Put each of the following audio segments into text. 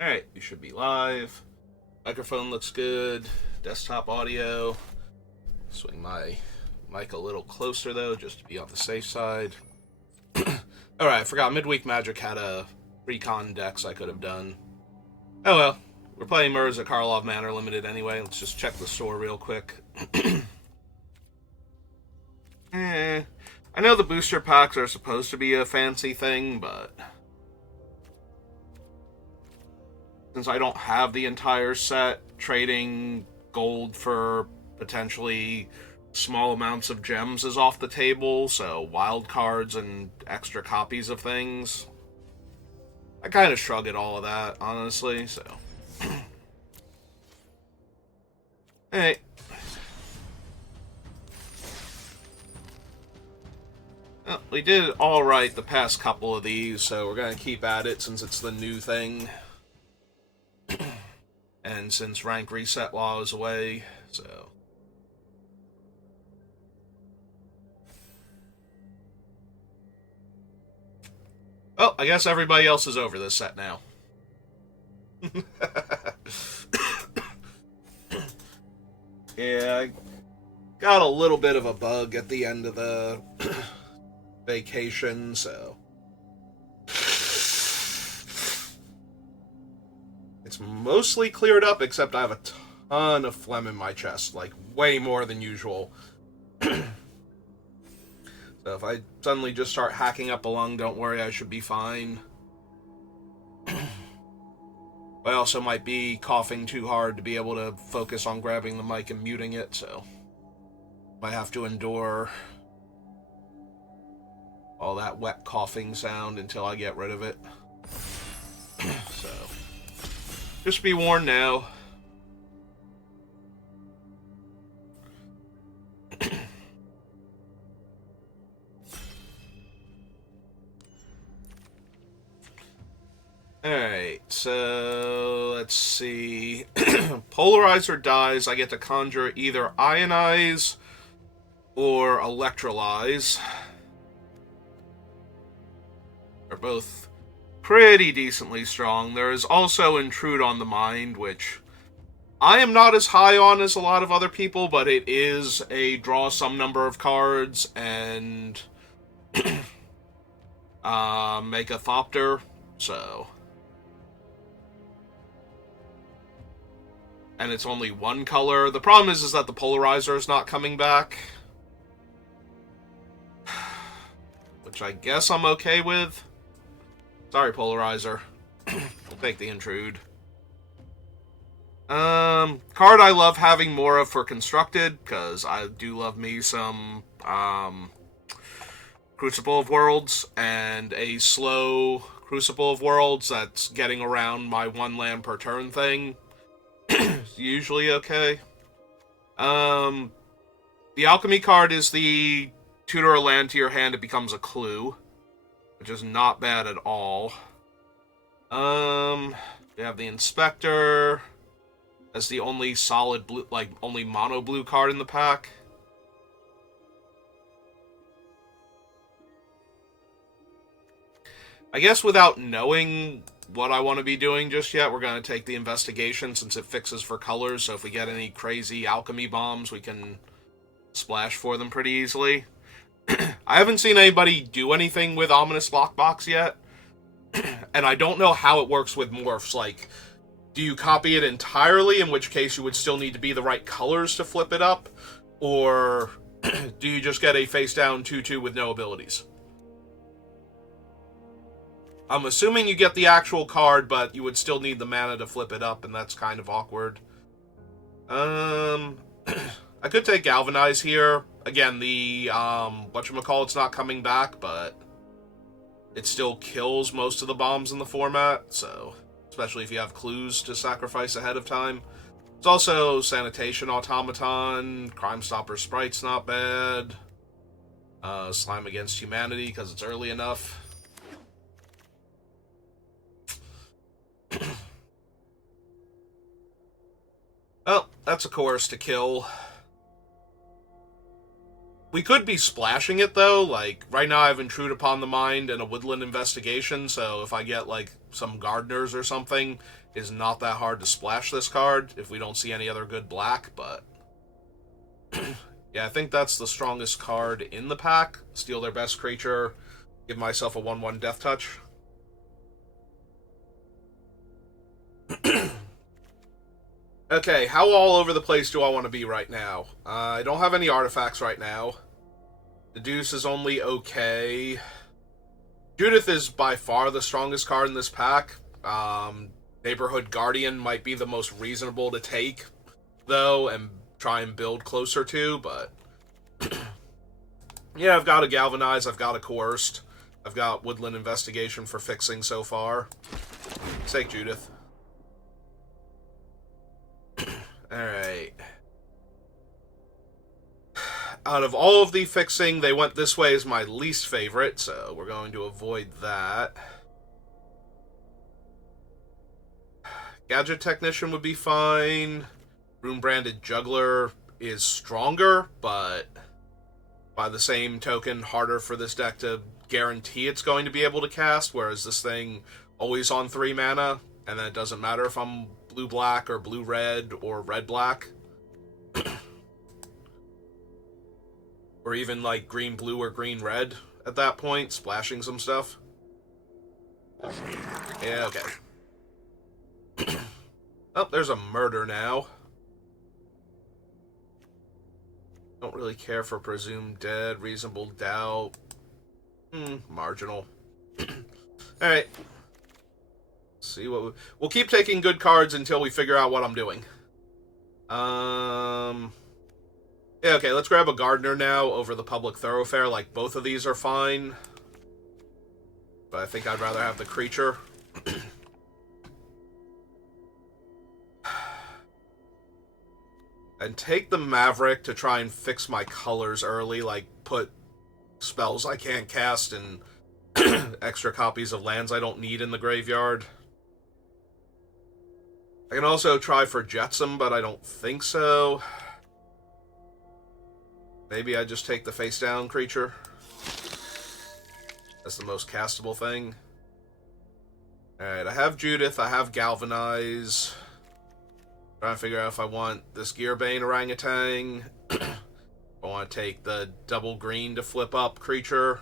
Alright, you should be live. Microphone looks good. Desktop audio. Swing my mic a little closer though, just to be on the safe side. Alright, I forgot Midweek Magic had a recon decks I could have done. Oh well. We're playing Murs at Karlov Manor Limited anyway. Let's just check the store real quick. I know the booster packs are supposed to be a fancy thing, but since I don't have the entire set, trading gold for potentially small amounts of gems is off the table, so wild cards and extra copies of things. I kind of shrug at all of that, honestly, so. Hey. Well, we did alright the past couple of these, so we're going to keep at it since it's the new thing. And since rank reset law is away, so. Well, I guess everybody else is over this set now. Yeah, I got a little bit of a bug at the end of the vacation, so. It's mostly cleared up, except I have a ton of phlegm in my chest, like way more than usual. So if I suddenly just start hacking up a lung, don't worry, I should be fine. I also might be coughing too hard to be able to focus on grabbing the mic and muting it, so might have to endure all that wet coughing sound until I get rid of it. So, just be warned now. Alright, so let's see. Polarizer dies, I get to conjure either Ionize or Electrolyze. They're both pretty decently strong. There is also Intrude on the Mind, which I am not as high on as a lot of other people, but it is a draw some number of cards and make a Thopter, so. And it's only one color. The problem is that the Polarizer is not coming back, which I guess I'm okay with. Sorry, Polarizer. We'll take the Intrude. Card I love having more of for Constructed, because I do love me some, Crucible of Worlds, and a slow Crucible of Worlds that's getting around my one land per turn thing. Usually okay. The Alchemy card is the tutor a land to your hand, it becomes a clue, which is not bad at all. We have the Inspector as the only solid blue, like only mono blue card in the pack. I guess without knowing what I want to be doing just yet, we're going to take the Investigation since it fixes for colors, so if we get any crazy alchemy bombs, we can splash for them pretty easily. I haven't seen anybody do anything with Ominous Lockbox yet, and I don't know how it works with morphs. Like, do you copy it entirely, in which case you would still need to be the right colors to flip it up, or do you just get a face-down 2-2 with no abilities? I'm assuming you get the actual card, but you would still need the mana to flip it up, and that's kind of awkward. I could take Galvanize here. Again, the, whatchamacallit's not coming back, but it still kills most of the bombs in the format, so, especially if you have clues to sacrifice ahead of time. It's also Sanitation Automaton, Crime Stopper Sprite's not bad. Slime Against Humanity, because it's early enough. Oh, that's a course to kill. We could be splashing it, though. Like, right now I have Intrude Upon the Mind and a Woodland Investigation, so if I get, like, some Gardeners or something, it's not that hard to splash this card if we don't see any other good black, but... yeah, I think that's the strongest card in the pack. Steal their best creature, give myself a 1/1 Death Touch. Okay, how all over the place do I want to be right now? I don't have any artifacts right now. The Deuce is only okay. Judith is by far the strongest card in this pack. Neighborhood Guardian might be the most reasonable to take, though, and try and build closer to, but... yeah, I've got a Galvanize, I've got a Coerced, I've got Woodland Investigation for fixing so far. Let's take Judith. Alright. Out of all of the fixing, they went this way as my least favorite, so we're going to avoid that. Gadget Technician would be fine. Rune-Branded Juggler is stronger, but by the same token, harder for this deck to guarantee it's going to be able to cast, whereas this thing always on 3 mana, and then it doesn't matter if I'm blue-black or blue-red or red-black. Or even, like, green-blue or green-red at that point, splashing some stuff. Yeah, okay. Oh, there's a Murder now. Don't really care for Presumed Dead, Reasonable Doubt. Marginal. Alright. See what we'll keep taking good cards until we figure out what I'm doing. Yeah, okay, let's grab a Gardener now over the Public Thoroughfare. Like, both of these are fine. But I think I'd rather have the creature. And take the Maverick to try and fix my colors early, like put spells I can't cast and extra copies of lands I don't need in the graveyard. I can also try for Jetsam, but I don't think so. Maybe I just take the face-down creature. That's the most castable thing. Alright, I have Judith, I have Galvanize. Trying to figure out if I want this Gearbane Orangutan. I want to take the double green to flip up creature.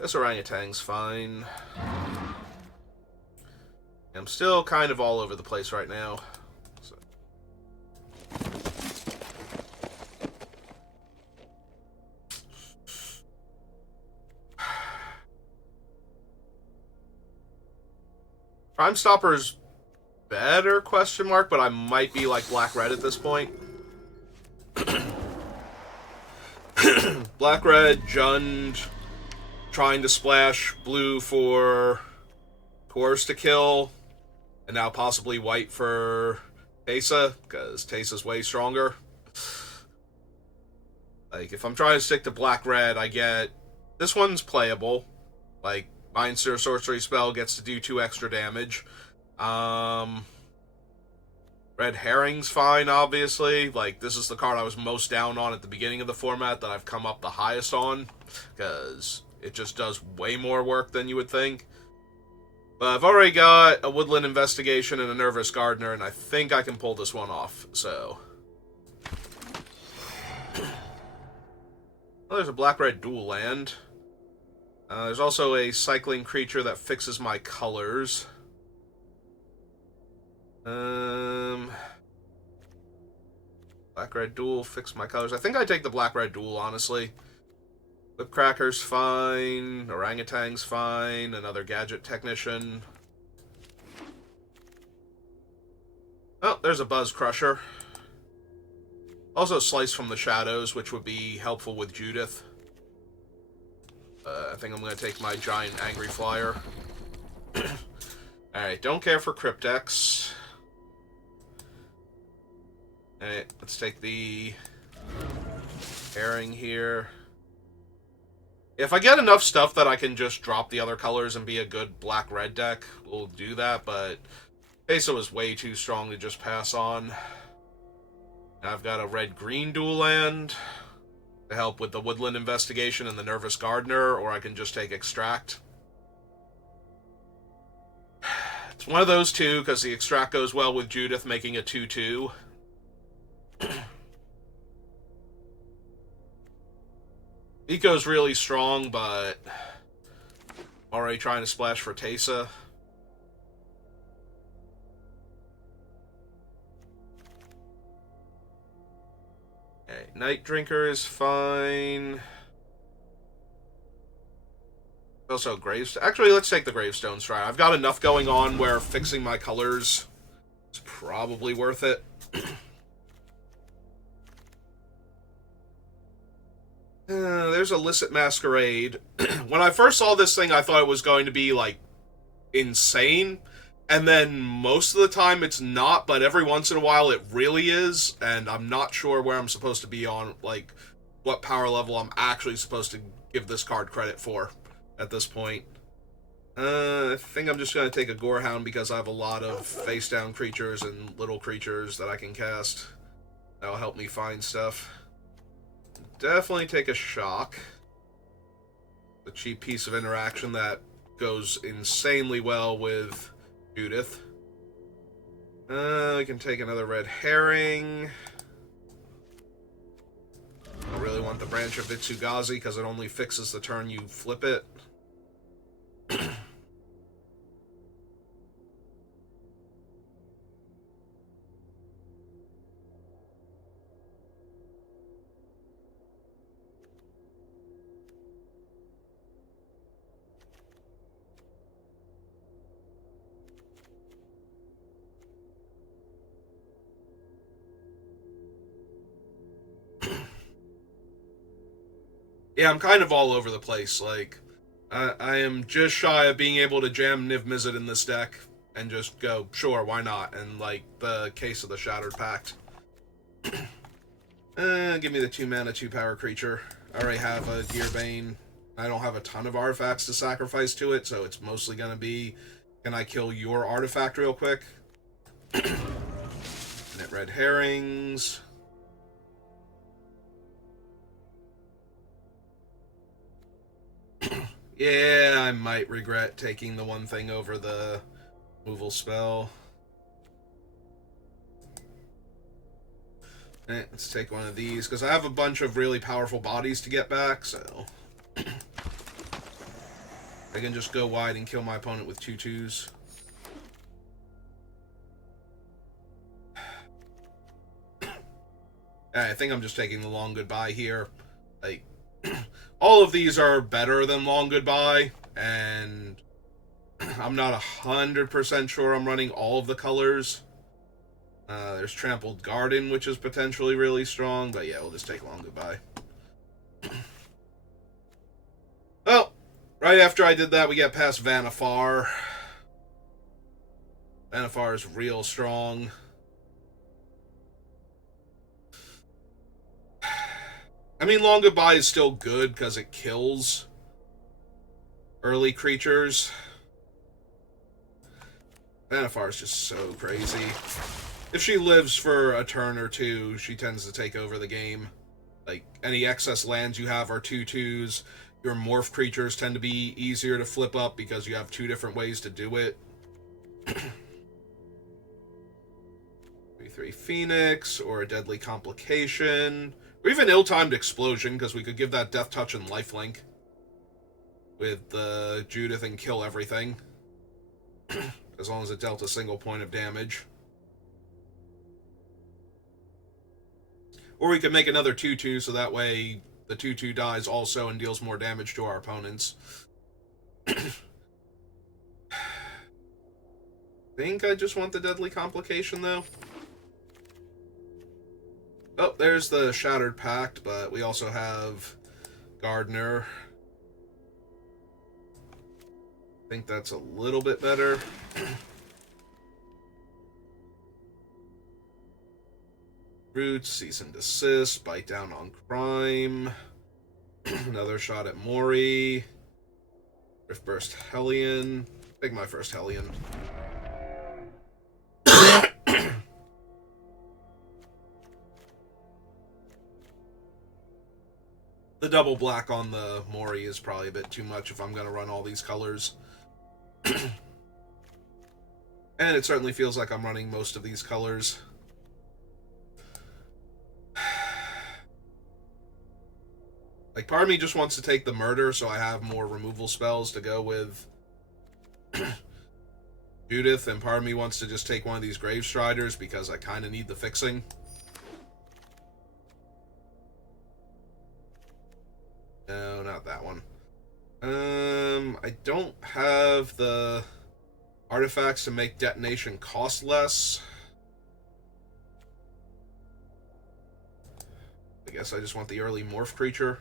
This Orangutan's fine. I'm still kind of all over the place right now. So. Crime Stopper's better, question mark, but I might be like black-red at this point. Black-red, Jund, trying to splash blue for Coerce to kill, and now possibly white for Teysa, because Teysa's way stronger. Like, if I'm trying to stick to black-red, I get... This one's playable. Like, Mindseer Sorcery Spell gets to do 2 extra damage. Red Herring's fine, obviously. Like, this is the card I was most down on at the beginning of the format that I've come up the highest on, because it just does way more work than you would think. But I've already got a Woodland Investigation and a Nervous Gardener, and I think I can pull this one off, so... Well, there's a black-red dual land. There's also a cycling creature that fixes my colors. Black-red duel, fix my colors. I think I take the black-red duel, honestly. Whipcracker's fine. Orangutan's fine. Another Gadget Technician. Oh, there's a Buzz Crusher. Also Slice from the Shadows, which would be helpful with Judith. I think I'm going to take my giant Angry Flyer. Alright, don't care for Cryptex. Alright, let's take the Herring here. If I get enough stuff that I can just drop the other colors and be a good black-red deck, we'll do that, but Teysa was way too strong to just pass on. I've got a red-green dual land to help with the Woodland Investigation and the Nervous Gardener, or I can just take Extract. It's one of those two, because the Extract goes well with Judith, making a 2-2. Eco's really strong, but already trying to splash for Teysa. Okay, Night Drinker is fine. Also, Gravestone. Actually, let's take the Gravestone Stride. I've got enough going on where fixing my colors is probably worth it. There's Illicit Masquerade. When I first saw this thing, I thought it was going to be, like, insane. And then most of the time it's not, but every once in a while it really is. And I'm not sure where I'm supposed to be on, like, what power level I'm actually supposed to give this card credit for at this point. I think I'm just going to take a Gorehound because I have a lot of face-down creatures and little creatures that I can cast. That'll help me find stuff. Definitely take a Shock. A cheap piece of interaction that goes insanely well with Judith. We can take another Red Herring. I really want the Branch of Vitsugazi because it only fixes the turn you flip it. Yeah, I'm kind of all over the place. Like, I am just shy of being able to jam Niv Mizzet in this deck and just go, sure, why not? And, like, the case of the Shattered Pact. Give me the 2-mana, 2-power creature. I already have a Gearbane. I don't have a ton of artifacts to sacrifice to it, so it's mostly going to be, can I kill your artifact real quick? Net Red Herrings. Yeah, I might regret taking the one thing over the removal spell. Let's take one of these, because I have a bunch of really powerful bodies to get back, so I can just go wide and kill my opponent with 2/2s. I think I'm just taking the Long Goodbye here. Like, all of these are better than Long Goodbye, and I'm not 100% sure I'm running all of the colors. There's Trampled Garden, which is potentially really strong, but yeah, we'll just take Long Goodbye. Well, right after I did that, we get past Vannifar. Vannifar is real strong. I mean, Long Goodbye is still good because it kills early creatures. Vannifar is just so crazy. If she lives for a turn or two, she tends to take over the game. Like, any excess lands you have are 2/2s. Your morph creatures tend to be easier to flip up because you have 2 different ways to do it. 3/3 Phoenix, or a Deadly Complication. Or even Ill-Timed Explosion, because we could give that Death Touch and Lifelink with the Judith and kill everything. As long as it dealt a single point of damage. Or we could make another 2/2, so that way the 2/2 dies also and deals more damage to our opponents. I think I just want the Deadly Complication, though. Oh, there's the Shattered Pact, but we also have Gardener. I think that's a little bit better. Roots, Cease and Desist, Bite Down on Crime. Another shot at Mori. Riftburst Hellion. Take my first Hellion. The double black on the Mori is probably a bit too much if I'm going to run all these colors. And it certainly feels like I'm running most of these colors. Like, part of me just wants to take the murder so I have more removal spells to go with Judith, and part of me wants to just take one of these Grave Striders because I kind of need the fixing. No, not that one. I don't have the artifacts to make detonation cost less. I guess I just want the early morph creature.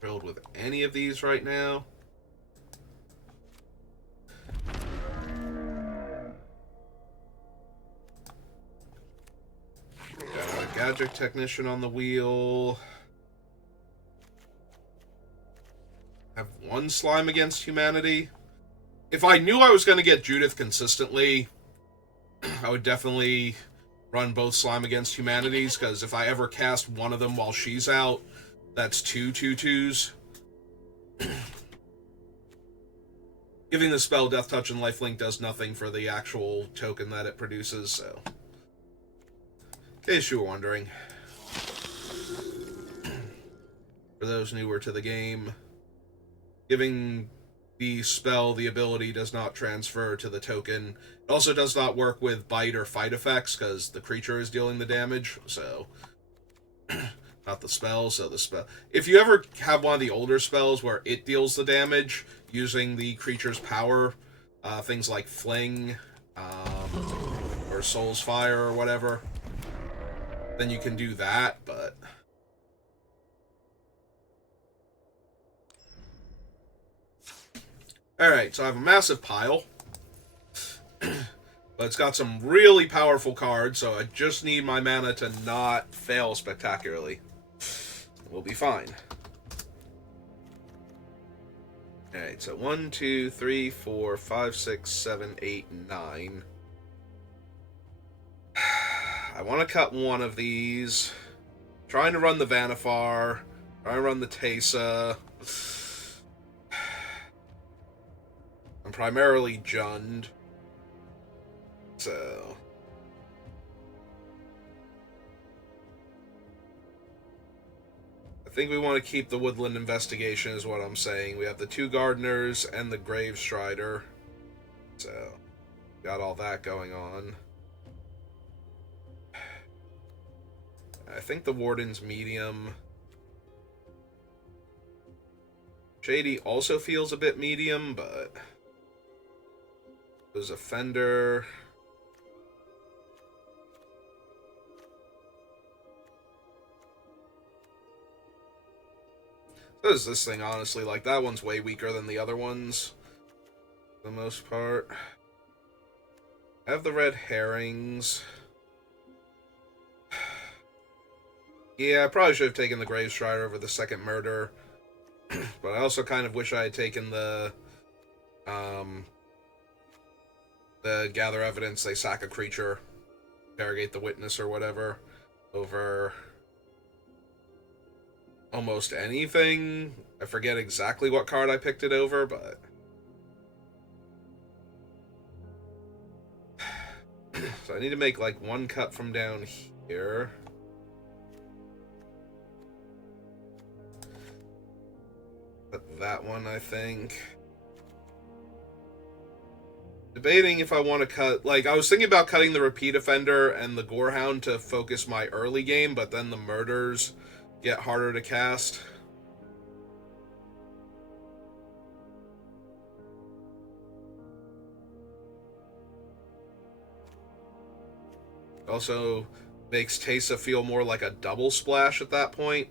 Thrilled with any of these right now. Got a Gadget Technician on the wheel. Have one Slime Against Humanity. If I knew I was going to get Judith consistently, I would definitely run both Slime Against Humanities, because if I ever cast one of them while she's out, that's 2 2/2s. Giving the spell Death Touch and Lifelink does nothing for the actual token that it produces, so... in case you were wondering. For those newer to the game, giving the spell the ability does not transfer to the token. It also does not work with bite or fight effects, because the creature is dealing the damage, so... not the spell, so the spell... if you ever have one of the older spells where it deals the damage using the creature's power, things like Fling, or Soul's Fire or whatever, then you can do that, but... alright, so I have a massive pile. But it's got some really powerful cards, so I just need my mana to not fail spectacularly. We'll be fine. Alright, so 1, 2, 3, 4, 5, 6, 7, 8, 9. I want to cut one of these. Trying to run the Vanifar. Trying to run the Teysa. I'm primarily Jund. So... I think we want to keep the Woodland Investigation is what I'm saying. We have the 2 Gardeners and the Grave Strider. So, got all that going on. I think the Warden's medium. Shady also feels a bit medium, but... there's a Fender. So is this thing, honestly. Like, that one's way weaker than the other ones, for the most part. I have the Red Herrings. Yeah, I probably should have taken the Grave Strider over the second Murder. But I also kind of wish I had taken the Gather Evidence, they sack a creature, interrogate the witness or whatever, over almost anything. I forget exactly what card I picked it over, but... so I need to make, like, one cut from down here. But that one, I think... debating if I want to cut... like, I was thinking about cutting the Repeat Offender and the Gorehound to focus my early game, but then the Murders get harder to cast. Also makes Teysa feel more like a double splash at that point.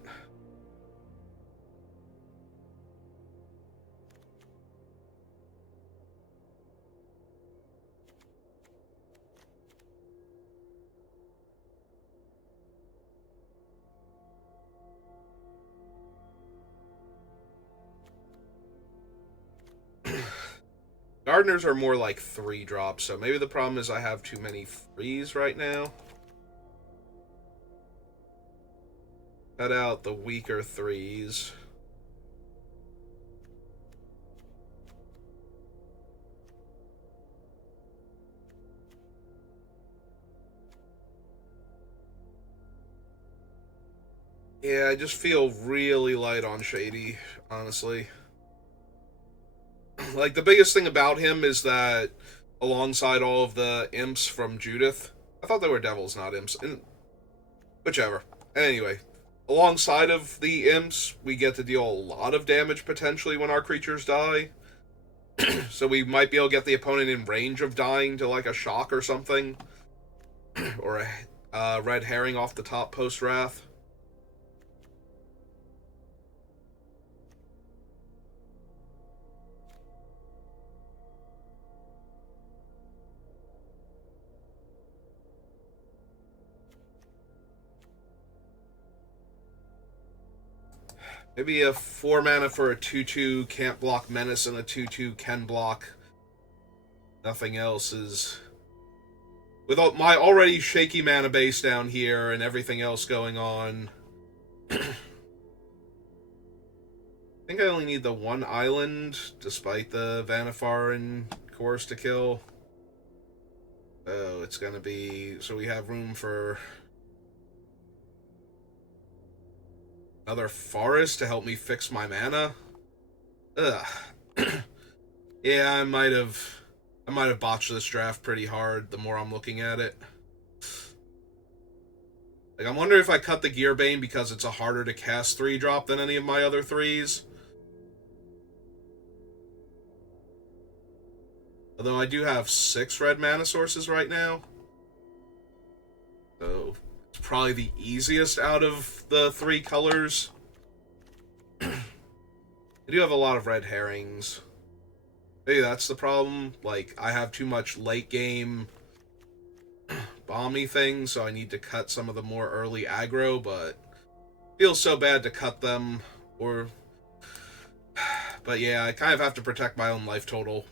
Gardeners are more like 3 drops, so maybe the problem is I have too many frees right now. Cut out the weaker 3s. Yeah, I just feel really light on Shady, honestly. Like, the biggest thing about him is that alongside all of the imps from Judith, I thought they were devils, not imps. Whichever. Anyway, alongside of the imps, we get to deal a lot of damage potentially when our creatures die. So we might be able to get the opponent in range of dying to like a shock or something. Or a red herring off the top post-wrath. Maybe a 4 mana for a 2/2 can't block Menace and a 2/2 can block. Nothing else is... With my already shaky mana base down here and everything else going on... I think I only need the 1 island, despite the Vannifar and Chorus to kill. So it's gonna be... So we have room for... another forest to help me fix my mana? Ugh. Yeah, I might have botched this draft pretty hard the more I'm looking at it. Like, I'm wondering if I cut the Gearbane because it's a harder to cast 3-drop than any of my other 3s. Although I do have 6 red mana sources right now. So... it's probably the easiest out of the 3 colors. I do have a lot of red herrings. Maybe that's the problem. Like, I have too much late game bomby things, so I need to cut some of the more early aggro, but it feels so bad to cut them. But yeah, I kind of have to protect my own life total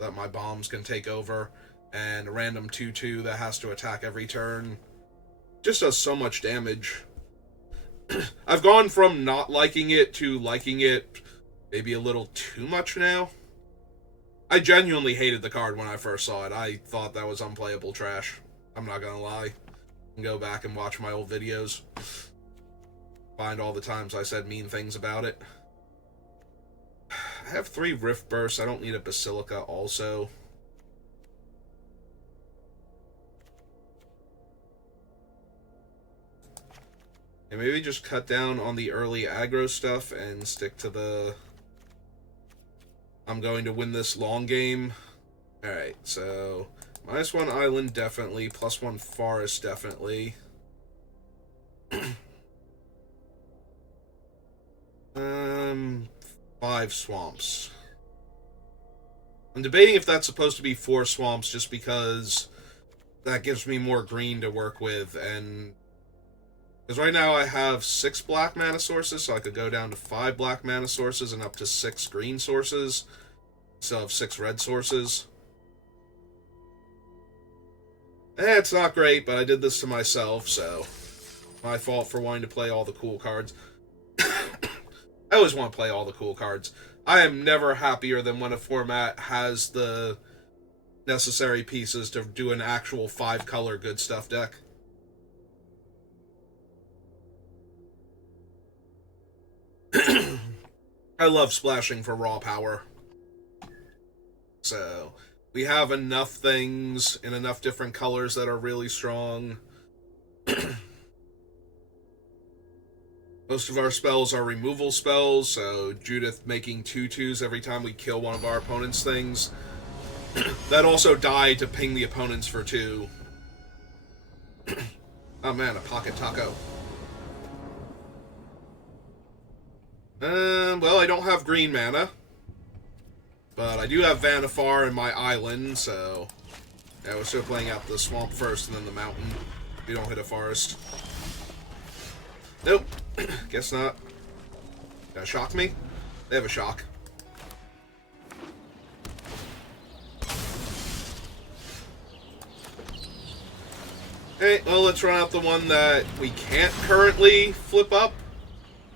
that my bombs can take over, and a random 2/2 that has to attack every turn just does so much damage. I've gone from not liking it to liking it maybe a little too much now. I genuinely hated the card when I first saw it. I thought that was unplayable trash. I'm not gonna lie. You can go back and watch my old videos. Find all the times I said mean things about it. I have 3 Rift Bursts. I don't need a Basilica also. And maybe just cut down on the early aggro stuff and stick to the... I'm going to win this long game. Alright, so... -1 island, definitely. +1 forest, definitely. 5 swamps. I'm debating if that's supposed to be 4 swamps just because that gives me more green to work with, and... because right now I have 6 black mana sources, so I could go down to 5 black mana sources and up to 6 green sources. Still have 6 red sources. It's not great, but I did this to myself, so... my fault for wanting to play all the cool cards. I always want to play all the cool cards. I am never happier than when a format has the necessary pieces to do an actual 5-color good stuff deck. I love splashing for raw power. So, we have enough things in enough different colors that are really strong. Most of our spells are removal spells, so Judith making 2/2s every time we kill one of our opponent's things. That also die to ping the opponents for 2. Oh man, a pocket taco. Well, I don't have green mana. But I do have Vannifar in my island, so... yeah, we're still playing out the swamp first and then the mountain. We don't hit a forest. Nope. Guess not. Gonna shock me? They have a shock. Okay, well, let's run out the one that we can't currently flip up,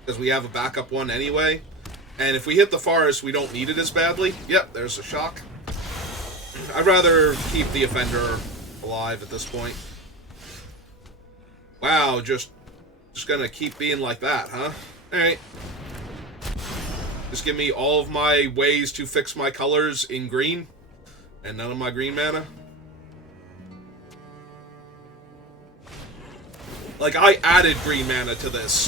because we have a backup one anyway. And if we hit the forest, we don't need it as badly. Yep, there's a shock. I'd rather keep the offender alive at this point. Wow, just gonna keep being like that, huh? Alright. Just give me all of my ways to fix my colors in green, and none of my green mana. Like, I added green mana to this.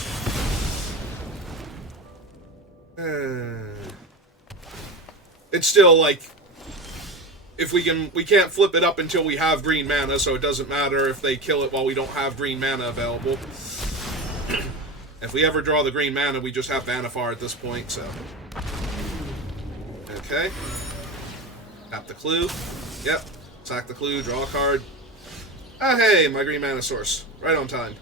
It's still, like, if we can't flip it up until we have green mana, so it doesn't matter if they kill it while we don't have green mana available. If we ever draw the green mana, we just have Vanifar at this point, so. Okay. Tap the clue. Yep. Sack the clue, draw a card. Ah, hey, my green mana source. Right on time.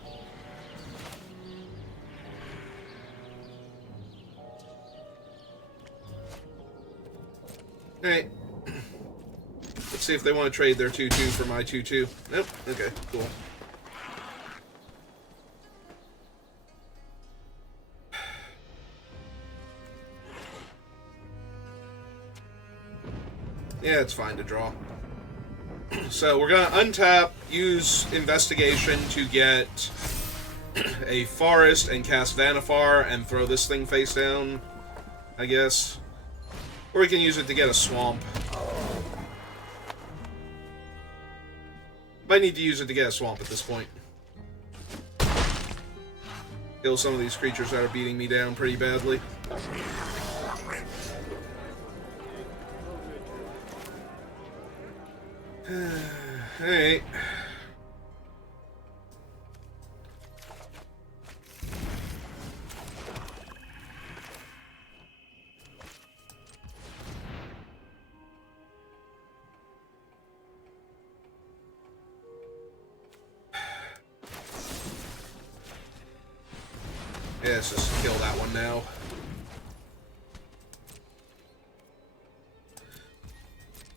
Alright. Let's see if they want to trade their 2-2 for my 2-2. Nope. Okay, cool. Yeah, it's fine to draw. So we're going to untap, use Investigation to get a Forest and cast Vanifar and throw this thing face down, I guess. Or we can use it to get a Swamp. Might need to use it to get a Swamp at this point. Kill some of these creatures that are beating me down pretty badly. Alright. Yeah, let's just kill that one now.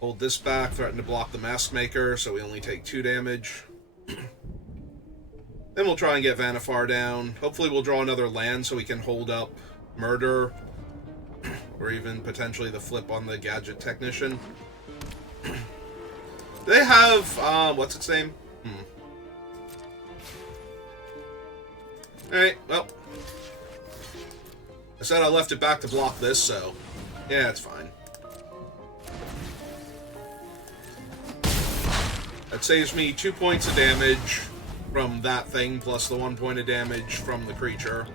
Hold this back, threaten to block the Mask Maker, so we only take 2 damage. Then we'll try and get Vanifar down. Hopefully we'll draw another land so we can hold up Murder. Or even potentially the flip on the Gadget Technician. They have, what's its name? Alright, well. I said I left it back to block this, so yeah, it's fine. That saves me 2 points of damage from that thing, plus the 1 point of damage from the creature.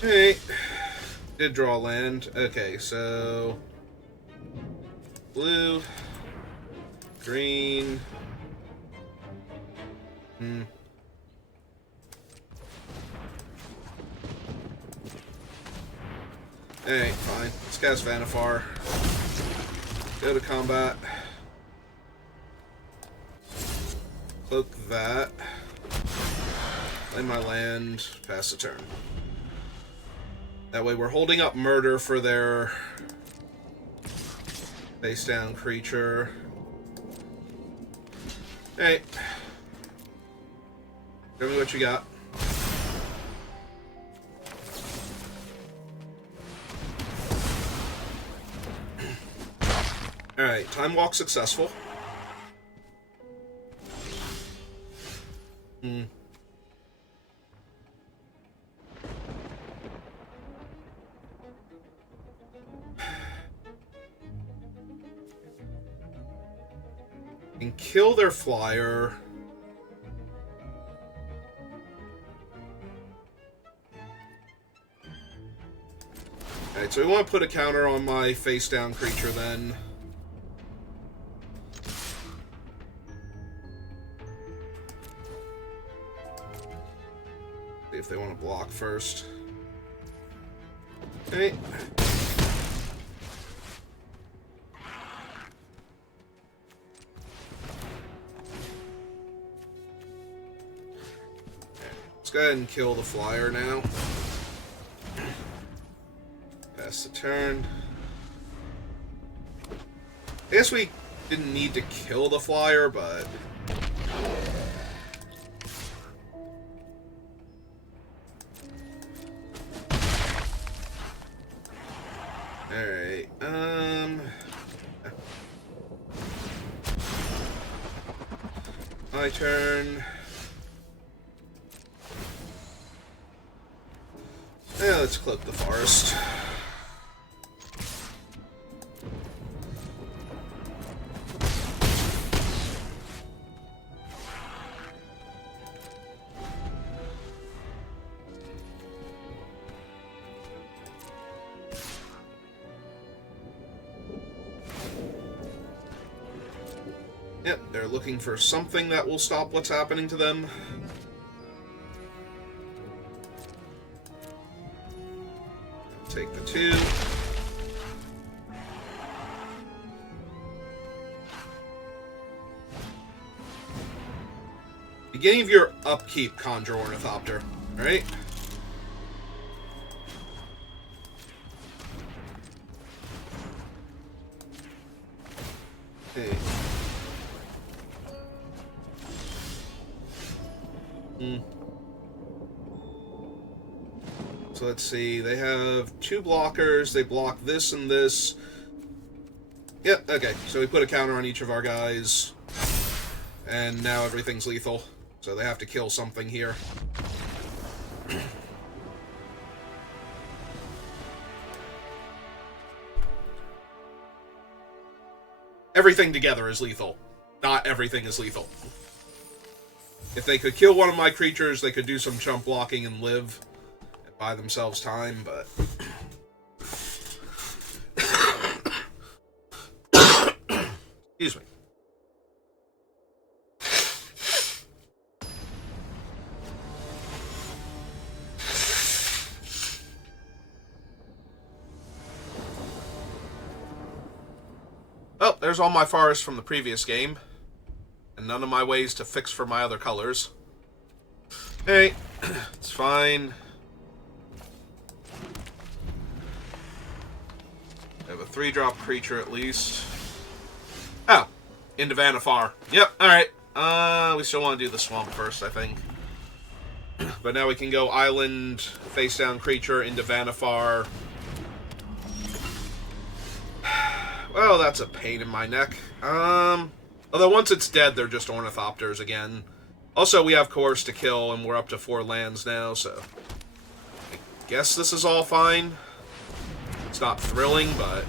Hey, did draw land. Okay, so blue, green. Hey, fine. Let's cast Vanifar. Go to combat. Cloak that. Play my land. Pass the turn. That way we're holding up Murder for their face down creature. Hey. Tell me what you got. Alright, time walk successful. And kill their flyer. Alright, so we want to put a counter on my face down creature then. See if they want to block first. Okay. Let's go ahead and kill the flyer now. Pass the turn. guess we didn't need to kill the flyer, but... Alright, my turn. Yeah, let's clip the forest. Yep, they're looking for something that will stop what's happening to them. Take the 2. Beginning of your upkeep, Conjure Ornithopter, right? Hey. So let's see, they have 2 blockers, they block this and this. Yep, okay, so we put a counter on each of our guys, and now everything's lethal, so they have to kill something here. Everything together is lethal. Not everything is lethal. If they could kill one of my creatures, they could do some chump blocking and live. Buy themselves time, but... Excuse me. Oh, there's all my forests from the previous game. And none of my ways to fix for my other colors. Hey, it's fine. I have a 3-drop creature at least. Oh, into Vanifar. Yep, alright. We still want to do the swamp first, I think. But now we can go island, face down creature, into Vanifar. Well, that's a pain in my neck. Although once it's dead, they're just Ornithopters again. Also, we have Coerce to kill, and we're up to 4 lands now, so... I guess this is all fine. It's not thrilling, but...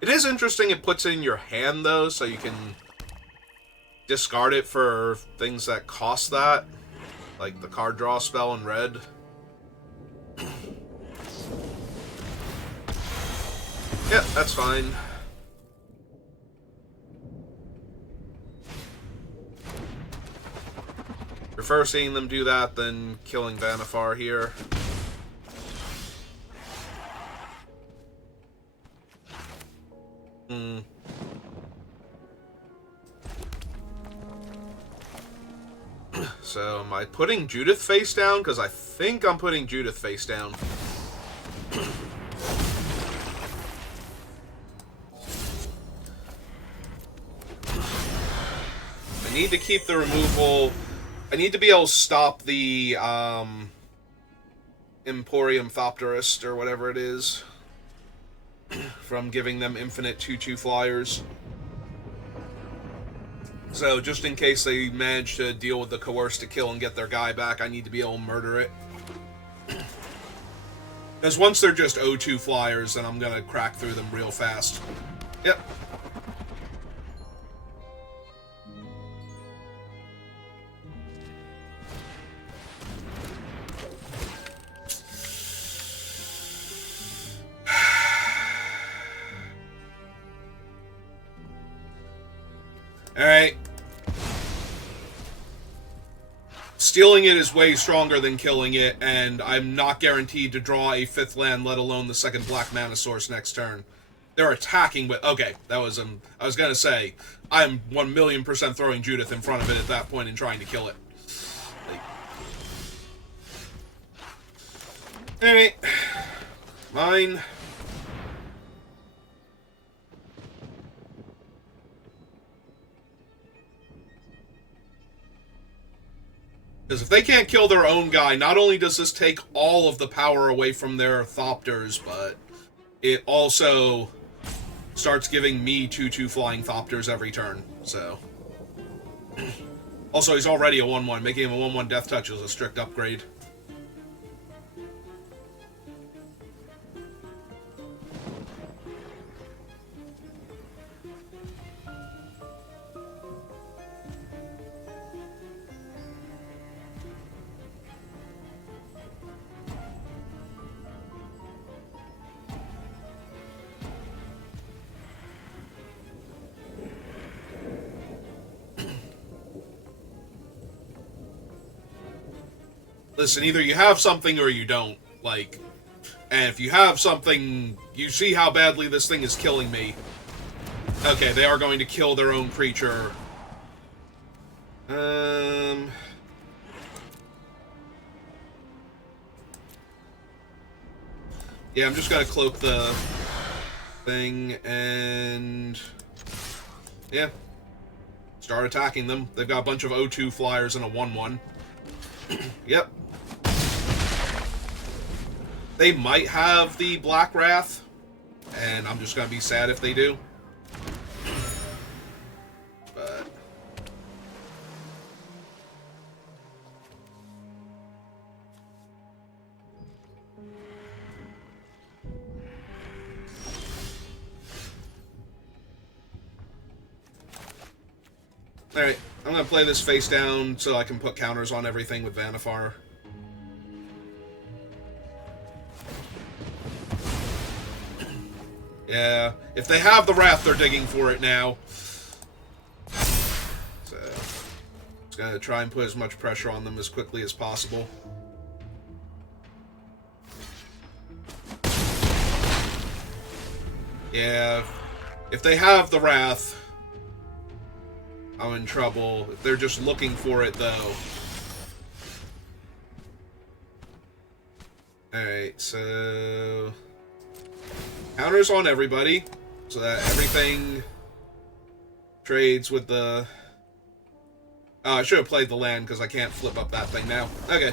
It is interesting it puts it in your hand, though, so you can discard it for things that cost that. Like the card draw spell in red. Yeah, that's fine. Prefer seeing them do that than killing Vanifar here. So, am I putting Judith face down? Because I think I'm putting Judith face down. I need to keep the removal. I need to be able to stop the Emporium Thopterist, or whatever it is, from giving them infinite 2/2 flyers. So, just in case they manage to deal with the Coerce to kill and get their guy back, I need to be able to murder it. Because once they're just 0/2 flyers, then I'm going to crack through them real fast. Yep. Alright. Stealing it is way stronger than killing it, and I'm not guaranteed to draw a 5th land, let alone the 2nd black mana source next turn. They're attacking, but okay, that was, I was gonna say, I'm 1,000,000% throwing Judith in front of it at that point and trying to kill it. Alright. Mine. Because if they can't kill their own guy, not only does this take all of the power away from their Thopters, but it also starts giving me 2/2 flying Thopters every turn, so... Also, he's already a 1/1. Making him a 1/1 Death Touch is a strict upgrade. Listen, either you have something or you don't. Like, and if you have something, you see how badly this thing is killing me. Okay, they are going to kill their own creature. Yeah, I'm just gonna cloak the thing and... yeah. Start attacking them. They've got a bunch of O2 flyers and a 1/1. Yep. They might have the Black Wrath, and I'm just gonna be sad if they do. But... alright, I'm gonna play this face down so I can put counters on everything with Vanifar. Yeah, if they have the Wrath, they're digging for it now. So, just gonna try and put as much pressure on them as quickly as possible. Yeah, if they have the Wrath, I'm in trouble. If they're just looking for it, though. Alright, so... counters on everybody, so that everything trades with the... oh, I should have played the land, because I can't flip up that thing now. Okay.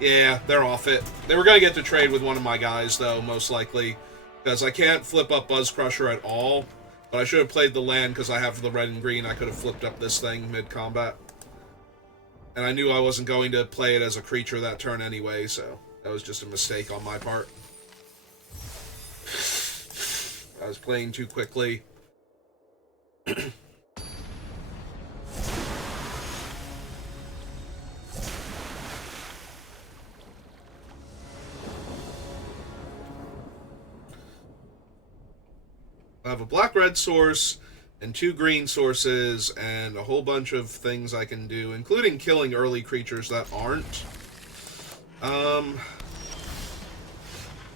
Yeah, they're off it. They were going to get to trade with one of my guys, though, most likely, because I can't flip up Buzz Crusher at all, but I should have played the land, because I have the red and green. I could have flipped up this thing mid-combat. And I knew I wasn't going to play it as a creature that turn anyway, so that was just a mistake on my part. I was playing too quickly. I have a black-red source and 2 green sources and a whole bunch of things I can do, including killing early creatures that aren't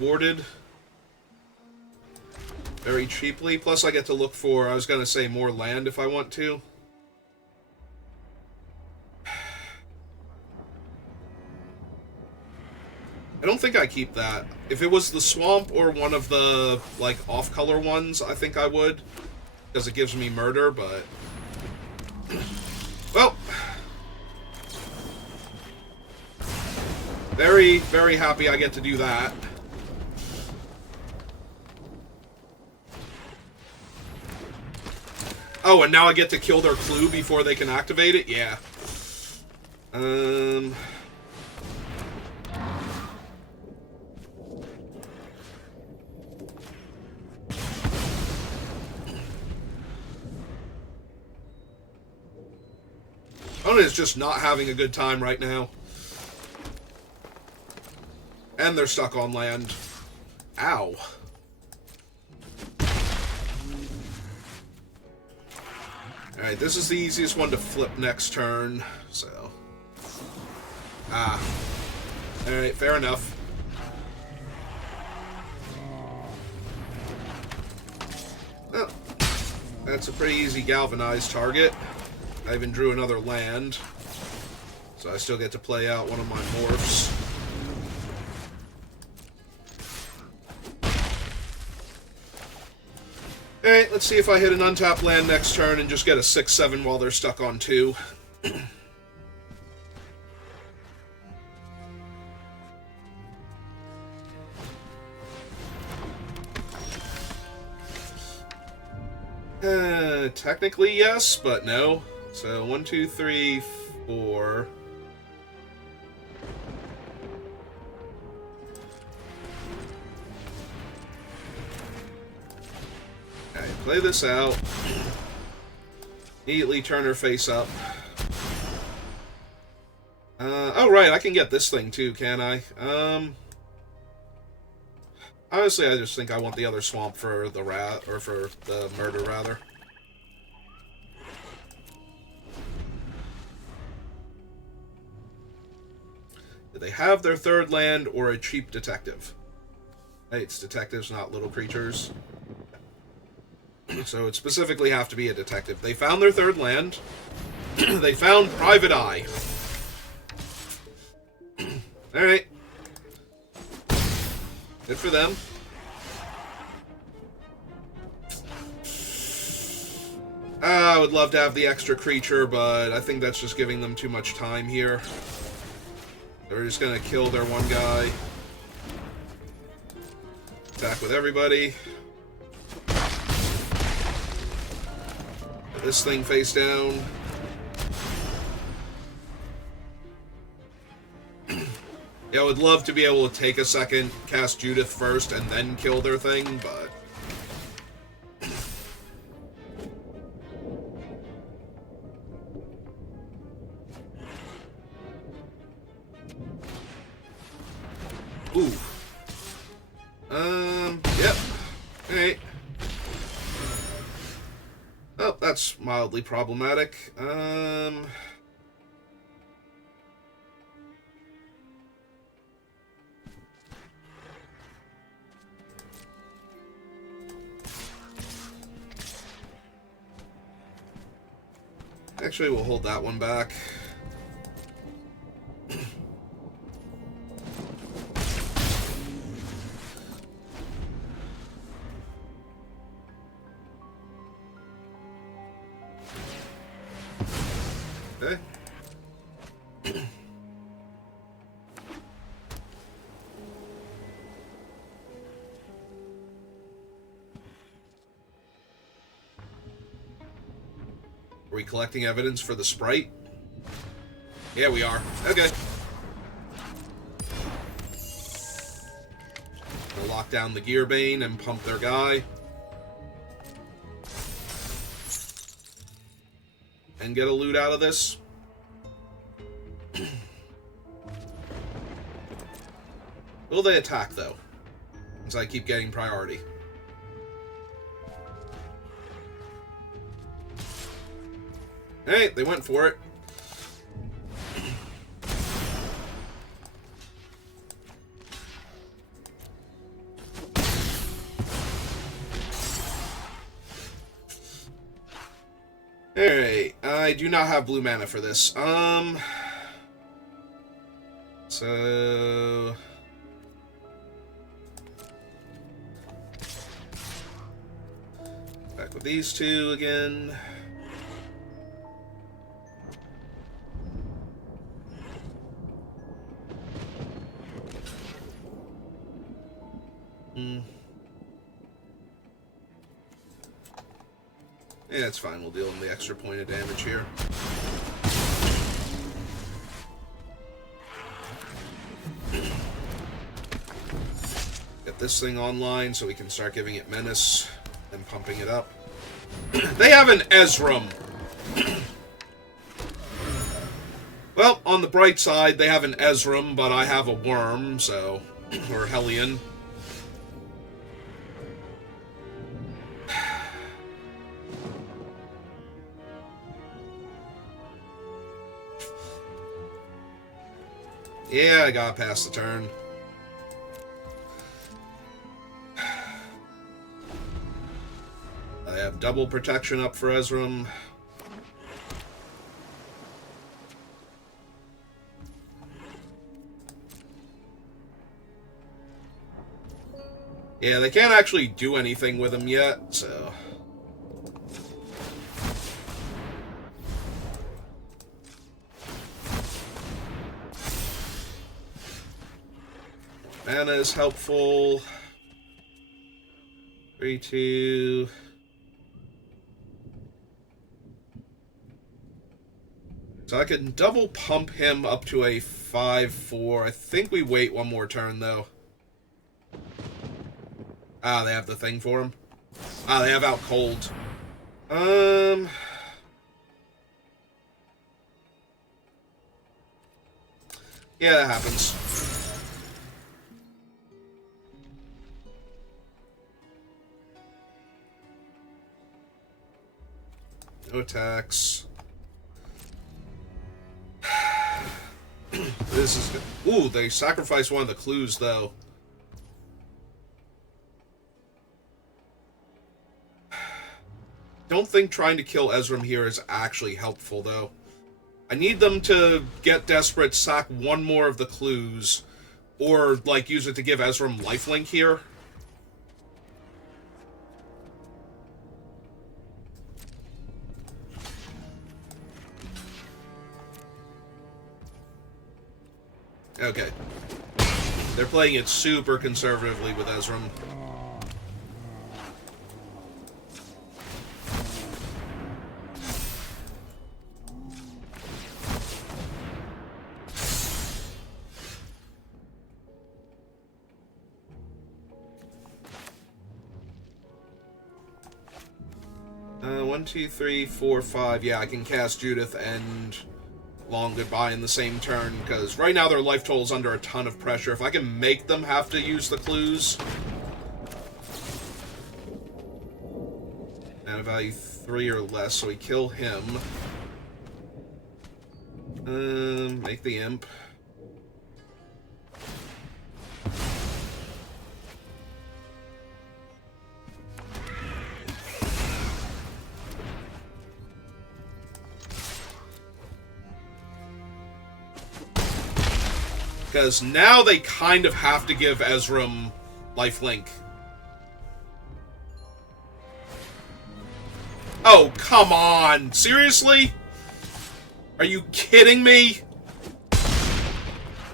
warded very cheaply. Plus I get to look for, I was going to say, more land if I want to. I don't think I keep that. If it was the swamp or one of the, like, off-color ones, I think I would. Because it gives me murder, but... well... very, very happy I get to do that. Oh, and now I get to kill their clue before they can activate it? Yeah. Opponent is just not having a good time right now. And they're stuck on land. Ow. Alright, this is the easiest one to flip next turn, so... ah. Alright, fair enough. Well, that's a pretty easy galvanized target. I even drew another land, so I still get to play out one of my morphs. Alright, let's see if I hit an untapped land next turn and just get a 6/7 while they're stuck on 2. Technically yes, but no. So 1, 2, 3, 4. Okay, play this out. Immediately turn her face up. Oh right, I can get this thing too, can I? Honestly, I just think I want the other swamp for the rat, or for the murder, rather. Do they have their third land or a cheap detective? Hey, it's detectives, not little creatures. So it specifically have to be a detective. They found their third land. They found Private Eye. Alright. Good for them. I would love to have the extra creature, but I think that's just giving them too much time here. They're just gonna kill their one guy. Attack with everybody. Put this thing face down. Yeah, I would love to be able to take a second, cast Judith first, and then kill their thing, but... Ooh. Yep. Alright. Oh, that's mildly problematic. Actually, we'll hold that one back. Okay. Are we collecting evidence for the sprite? Yeah, we are. Okay. We'll lock down the Gearbane and pump their guy. And get a loot out of this. Will they attack, though? As I keep getting priority. Hey, they went for it. Alright, I do not have blue mana for this. So... back with these two again. Yeah, it's fine. We'll deal them the extra point of damage here. Get this thing online so we can start giving it menace and pumping it up. They have an Ezram. Well, on the bright side, they have an Ezram, but I have a worm, so... or Hellion. Yeah, I gotta pass the turn. I have double protection up for Ezram. Yeah, they can't actually do anything with him yet, so... mana is helpful. 3, 2... So I can double pump him up to a 5-4. I think we wait one more turn, though. Ah, they have the thing for him. Ah, they have out cold. Yeah, that happens. No attacks. This is good. Ooh, they sacrificed one of the clues, though. Don't think trying to kill Ezram here is actually helpful, though. I need them to get desperate, sack one more of the clues, or, like, use it to give Ezram lifelink here. Okay. They're playing it super conservatively with Ezram. One, two, three, four, five. Yeah, I can cast Judith and Long Goodbye in the same turn, because right now their life total is under a ton of pressure. If I can make them have to use the clues. Mana value 3 or less, so we kill him. Make the imp. Because now they kind of have to give Ezram lifelink. Oh, come on! Seriously? Are you kidding me?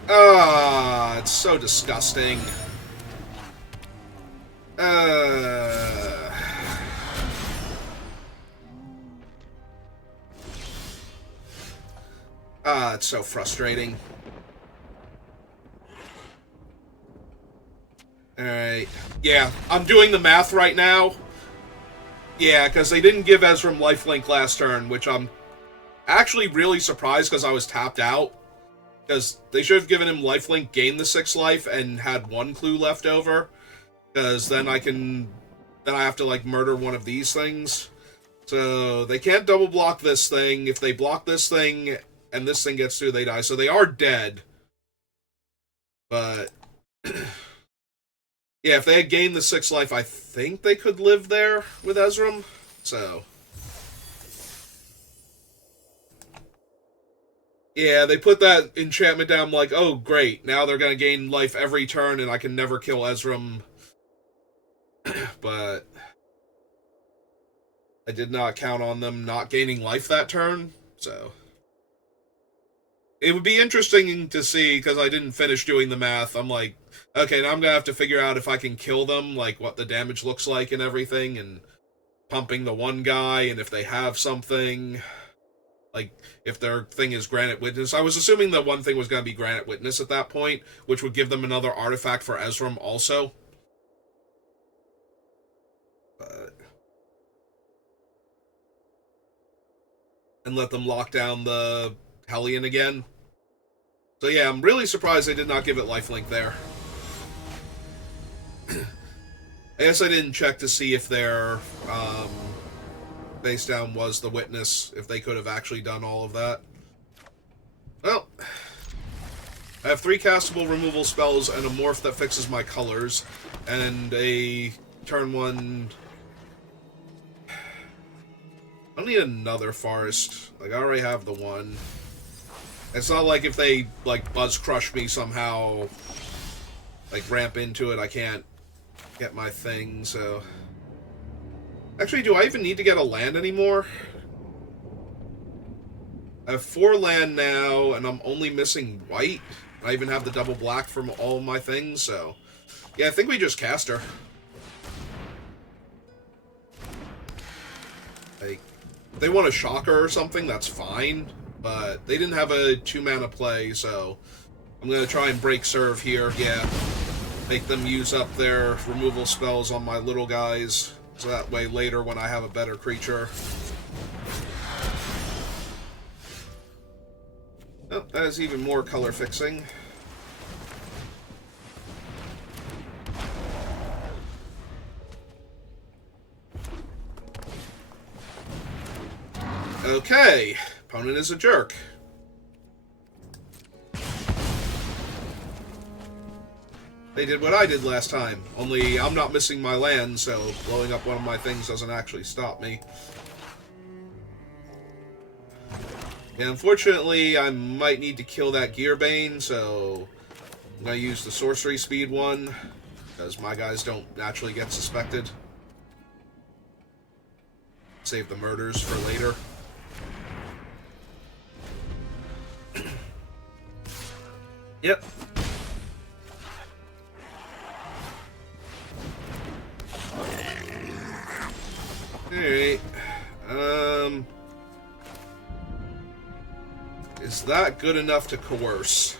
Ah, it's so disgusting. It's so frustrating. Alright. Yeah, I'm doing the math right now. Yeah, because they didn't give Ezram lifelink last turn, which I'm actually really surprised because I was tapped out. Because they should have given him lifelink, gain the 6 life, and had 1 clue left over. Because then I have to, like, murder one of these things. So, they can't double block this thing. If they block this thing, and this thing gets through, they die. So they are dead. But yeah, if they had gained the 6 life, I think they could live there with Ezram. So yeah, they put that enchantment down like, oh, great. Now they're going to gain life every turn, and I can never kill Ezram. But I did not count on them not gaining life that turn, so it would be interesting to see, because I didn't finish doing the math. I'm like, okay, now I'm going to have to figure out if I can kill them, like what the damage looks like and everything, and pumping the one guy, and if they have something, like if their thing is Granite Witness. I was assuming that one thing was going to be Granite Witness at that point, which would give them another artifact for Ezram also. But and let them lock down the Hellion again. So yeah, I'm really surprised they did not give it lifelink there. I guess I didn't check to see if their base down was the Witness, if they could have actually done all of that. Well, I have 3 castable removal spells and a morph that fixes my colors, and a turn 1... I don't need another forest. Like, I already have the one. It's not like if they, like, Buzz Crush me somehow, like, ramp into it, I can't get my thing, so... Actually, do I even need to get a land anymore? I have 4 land now, and I'm only missing white. I even have the double black from all my things, so... Yeah, I think we just cast her. Like, if they want a shocker or something, that's fine. but they didn't have a 2-mana play, so I'm going to try and break serve here. Yeah, make them use up their removal spells on my little guys, so that way later when I have a better creature. Oh, that is even more color fixing. Okay, opponent is a jerk. They did what I did last time, only I'm not missing my land, so blowing up one of my things doesn't actually stop me. And unfortunately, I might need to kill that Gearbane, so I'm going to use the sorcery speed one, because my guys don't naturally get suspected. Save the murders for later. Yep. Alright. Is that good enough to coerce?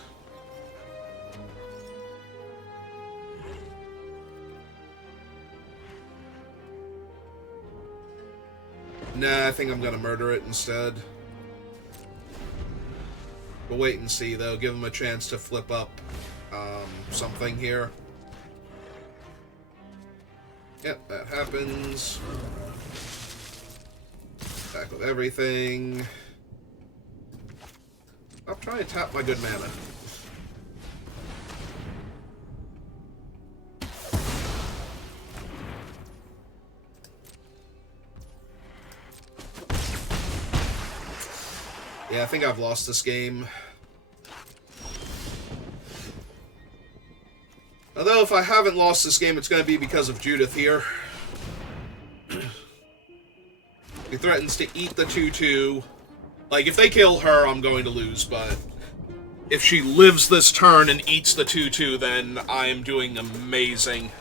Nah, I think I'm gonna murder it instead. We'll wait and see, though. Give him a chance to flip up something here. Yep, that happens. Back with everything. Stop trying to tap my good mana. Yeah, I think I've lost this game. Although, if I haven't lost this game, it's going to be because of Judith here. He threatens to eat the 2/2. Like, if they kill her, I'm going to lose, but if she lives this turn and eats the 2/2, then I am doing amazing.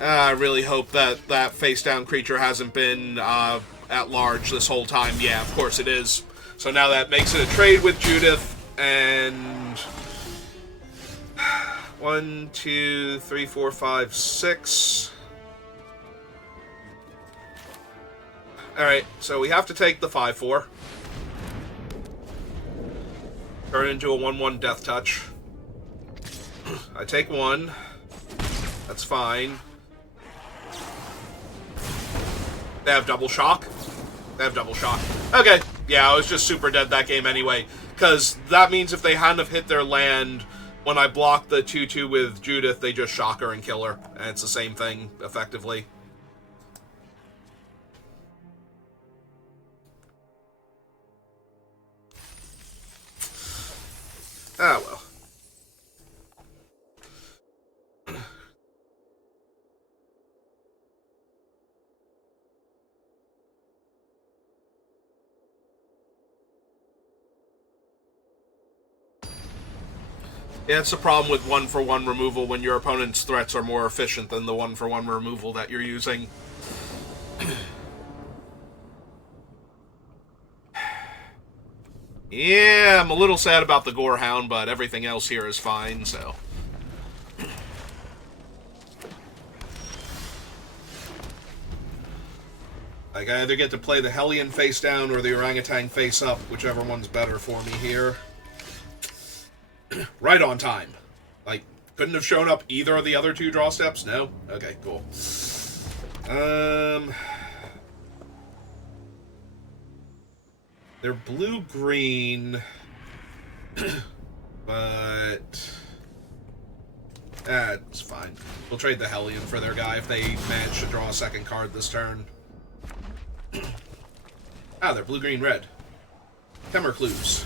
I really hope that that face-down creature hasn't been at large this whole time. Yeah, of course it is. So now that makes it a trade with Judith, and 1, 2, 3, 4, 5, 6. Alright, so we have to take the 5/4. Turn it into a 1/1 Death Touch. I take 1. That's fine. They have double shock? They have double shock. Okay, yeah, I was just super dead that game anyway. Because that means if they hadn't have hit their land, when I block the 2/2 with Judith, they just shock her and kill her. And it's the same thing, effectively. Ah, well. Yeah, it's the problem with 1-for-1 removal when your opponent's threats are more efficient than the 1-for-1 removal that you're using. Yeah, I'm a little sad about the Gorehound, but everything else here is fine, so. Like, I either get to play the Hellion face down or the Orangutan face up, whichever one's better for me here. Right on time. Like, couldn't have shown up either of the other 2 draw steps? No? Okay, cool. They're blue-green, but it's fine. We'll trade the Hellion for their guy if they manage to draw a second card this turn. Ah, they're blue-green-red. Clues.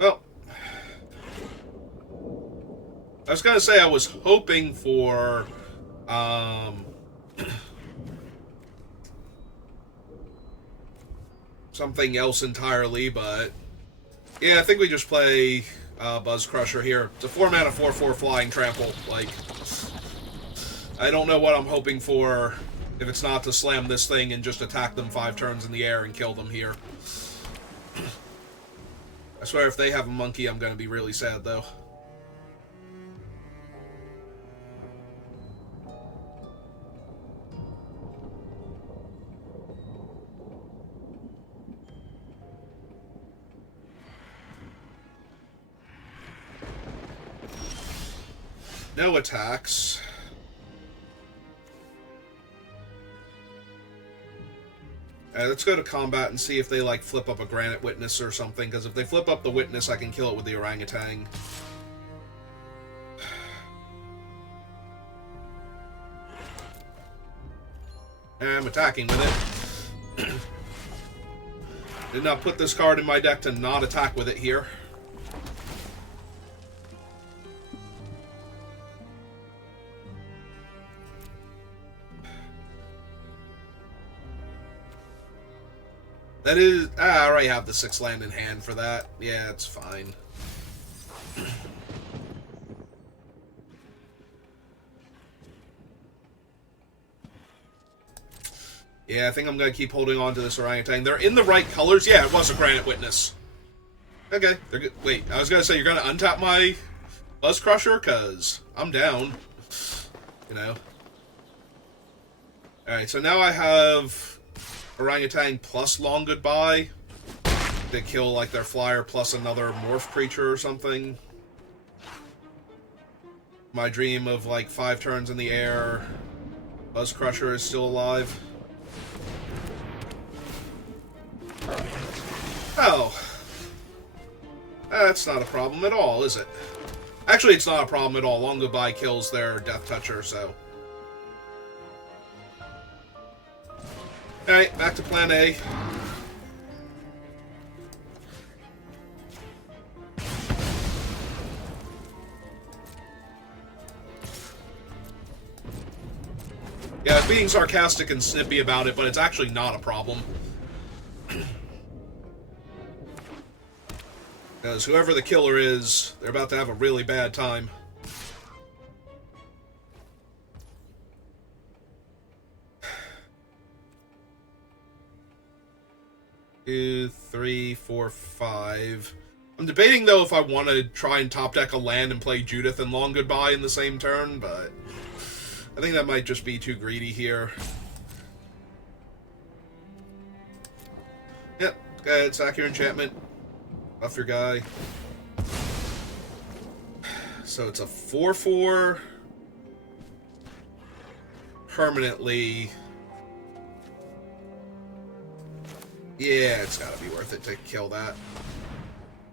Well, I was going to say I was hoping for something else entirely, but yeah, I think we just play Buzz Crusher here. It's a 4-mana 4/4 flying trample. Like, I don't know what I'm hoping for if it's not to slam this thing and just attack them 5 turns in the air and kill them here. I swear if they have a monkey, I'm going to be really sad, though. No attacks. Let's go to combat and see if they, like, flip up a Granite Witness or something, because if they flip up the Witness, I can kill it with the Orangutan. I'm attacking with it. Did not put this card in my deck to not attack with it here. That is... I already have the 6 land in hand for that. Yeah, it's fine. Yeah, I think I'm going to keep holding on to this Orangutan. They're in the right colors. Yeah, it was a Granite Witness. Okay, they're good. Wait, I was going to say, you're going to untap my Buzz Crusher? Because I'm down. You know. Alright, so now I have... Orangutan plus Long Goodbye. They kill, like, their flyer plus another morph creature or something. My dream of, like, 5 turns in the air. Buzz Crusher is still alive. Oh. That's not a problem at all, is it? Actually, it's not a problem at all. Long Goodbye kills their Death Toucher, so... Alright, back to plan A. Yeah, I'm being sarcastic and snippy about it, but it's actually not a problem. Because whoever the killer is, they're about to have a really bad time. 2, 3, 4, 5. I'm debating, though, if I want to try and top deck a land and play Judith and Long Goodbye in the same turn, but I think that might just be too greedy here. Yep, go ahead, sack your enchantment. Buff your guy. So it's a 4/4. Permanently. Yeah, it's gotta be worth it to kill that.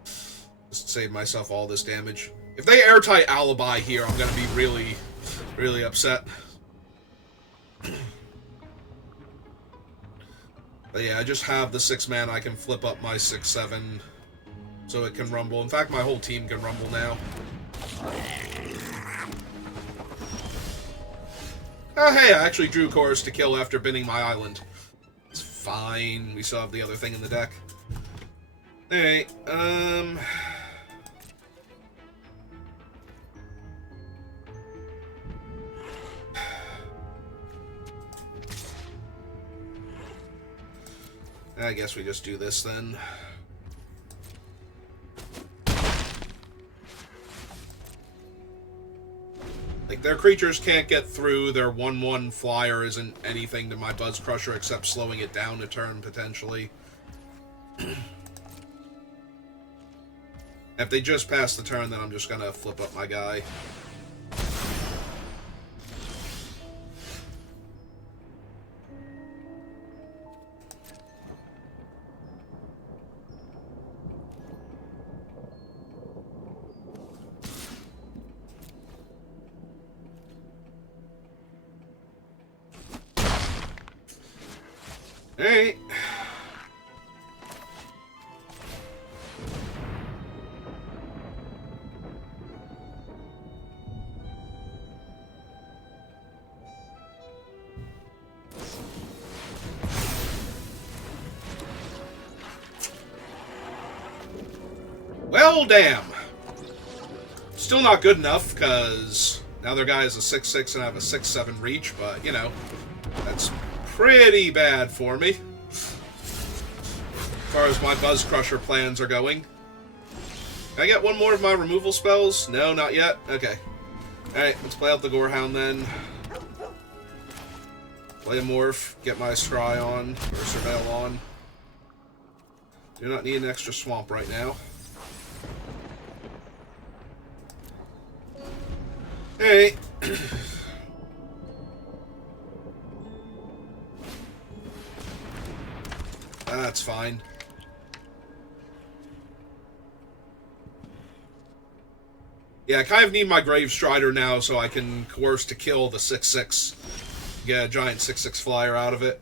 Just save myself all this damage. If they airtight Alibi here, I'm gonna be really, really upset. But yeah, I just have the 6 mana. I can flip up my 6/7 so it can rumble. In fact, my whole team can rumble now. Oh, hey, I actually drew Chorus to kill after binning my island. It's fine. We still have the other thing in the deck. Alright, I guess we just do this then. Like, their creatures can't get through, their 1/1 flyer isn't anything to my Buzz Crusher except slowing it down a turn, potentially. If they just pass the turn, then I'm just gonna flip up my guy. Alright. Well, damn. Still not good enough, because Now their guy is a 6/6 and I have a 6/7 reach, but, you know, that's pretty bad for me. As far as my Buzz Crusher plans are going. Can I get one more of my removal spells? No, not yet? Okay. Alright, let's play out the Gorehound then. Play a Morph, get my Scry on, or Surveil on. Do not need an extra Swamp right now. Alright. That's fine. Yeah, I kind of need my Grave Strider now so I can coerce to kill the 6/6. Get a giant 6/6 flyer out of it.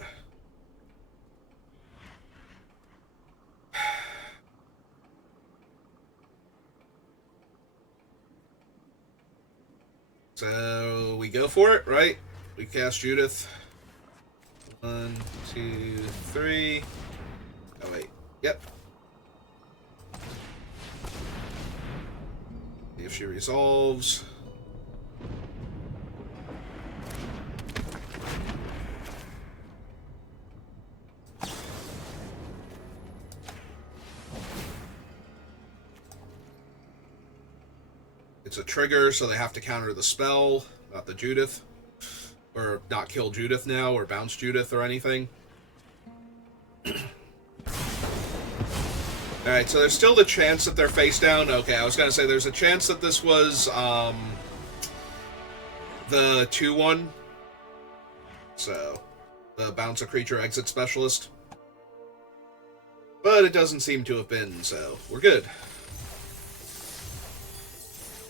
So we go for it, right? We cast Judith. 1, 2, 3. Oh wait. Yep. See if she resolves. It's a trigger, so they have to counter the spell, not the Judith. Or not kill Judith now, or bounce Judith or anything. Alright, so there's still the chance that they're face down. Okay, I was going to say there's a chance that this was the 2/1. So, the bounce a creature exit specialist. But it doesn't seem to have been, so we're good.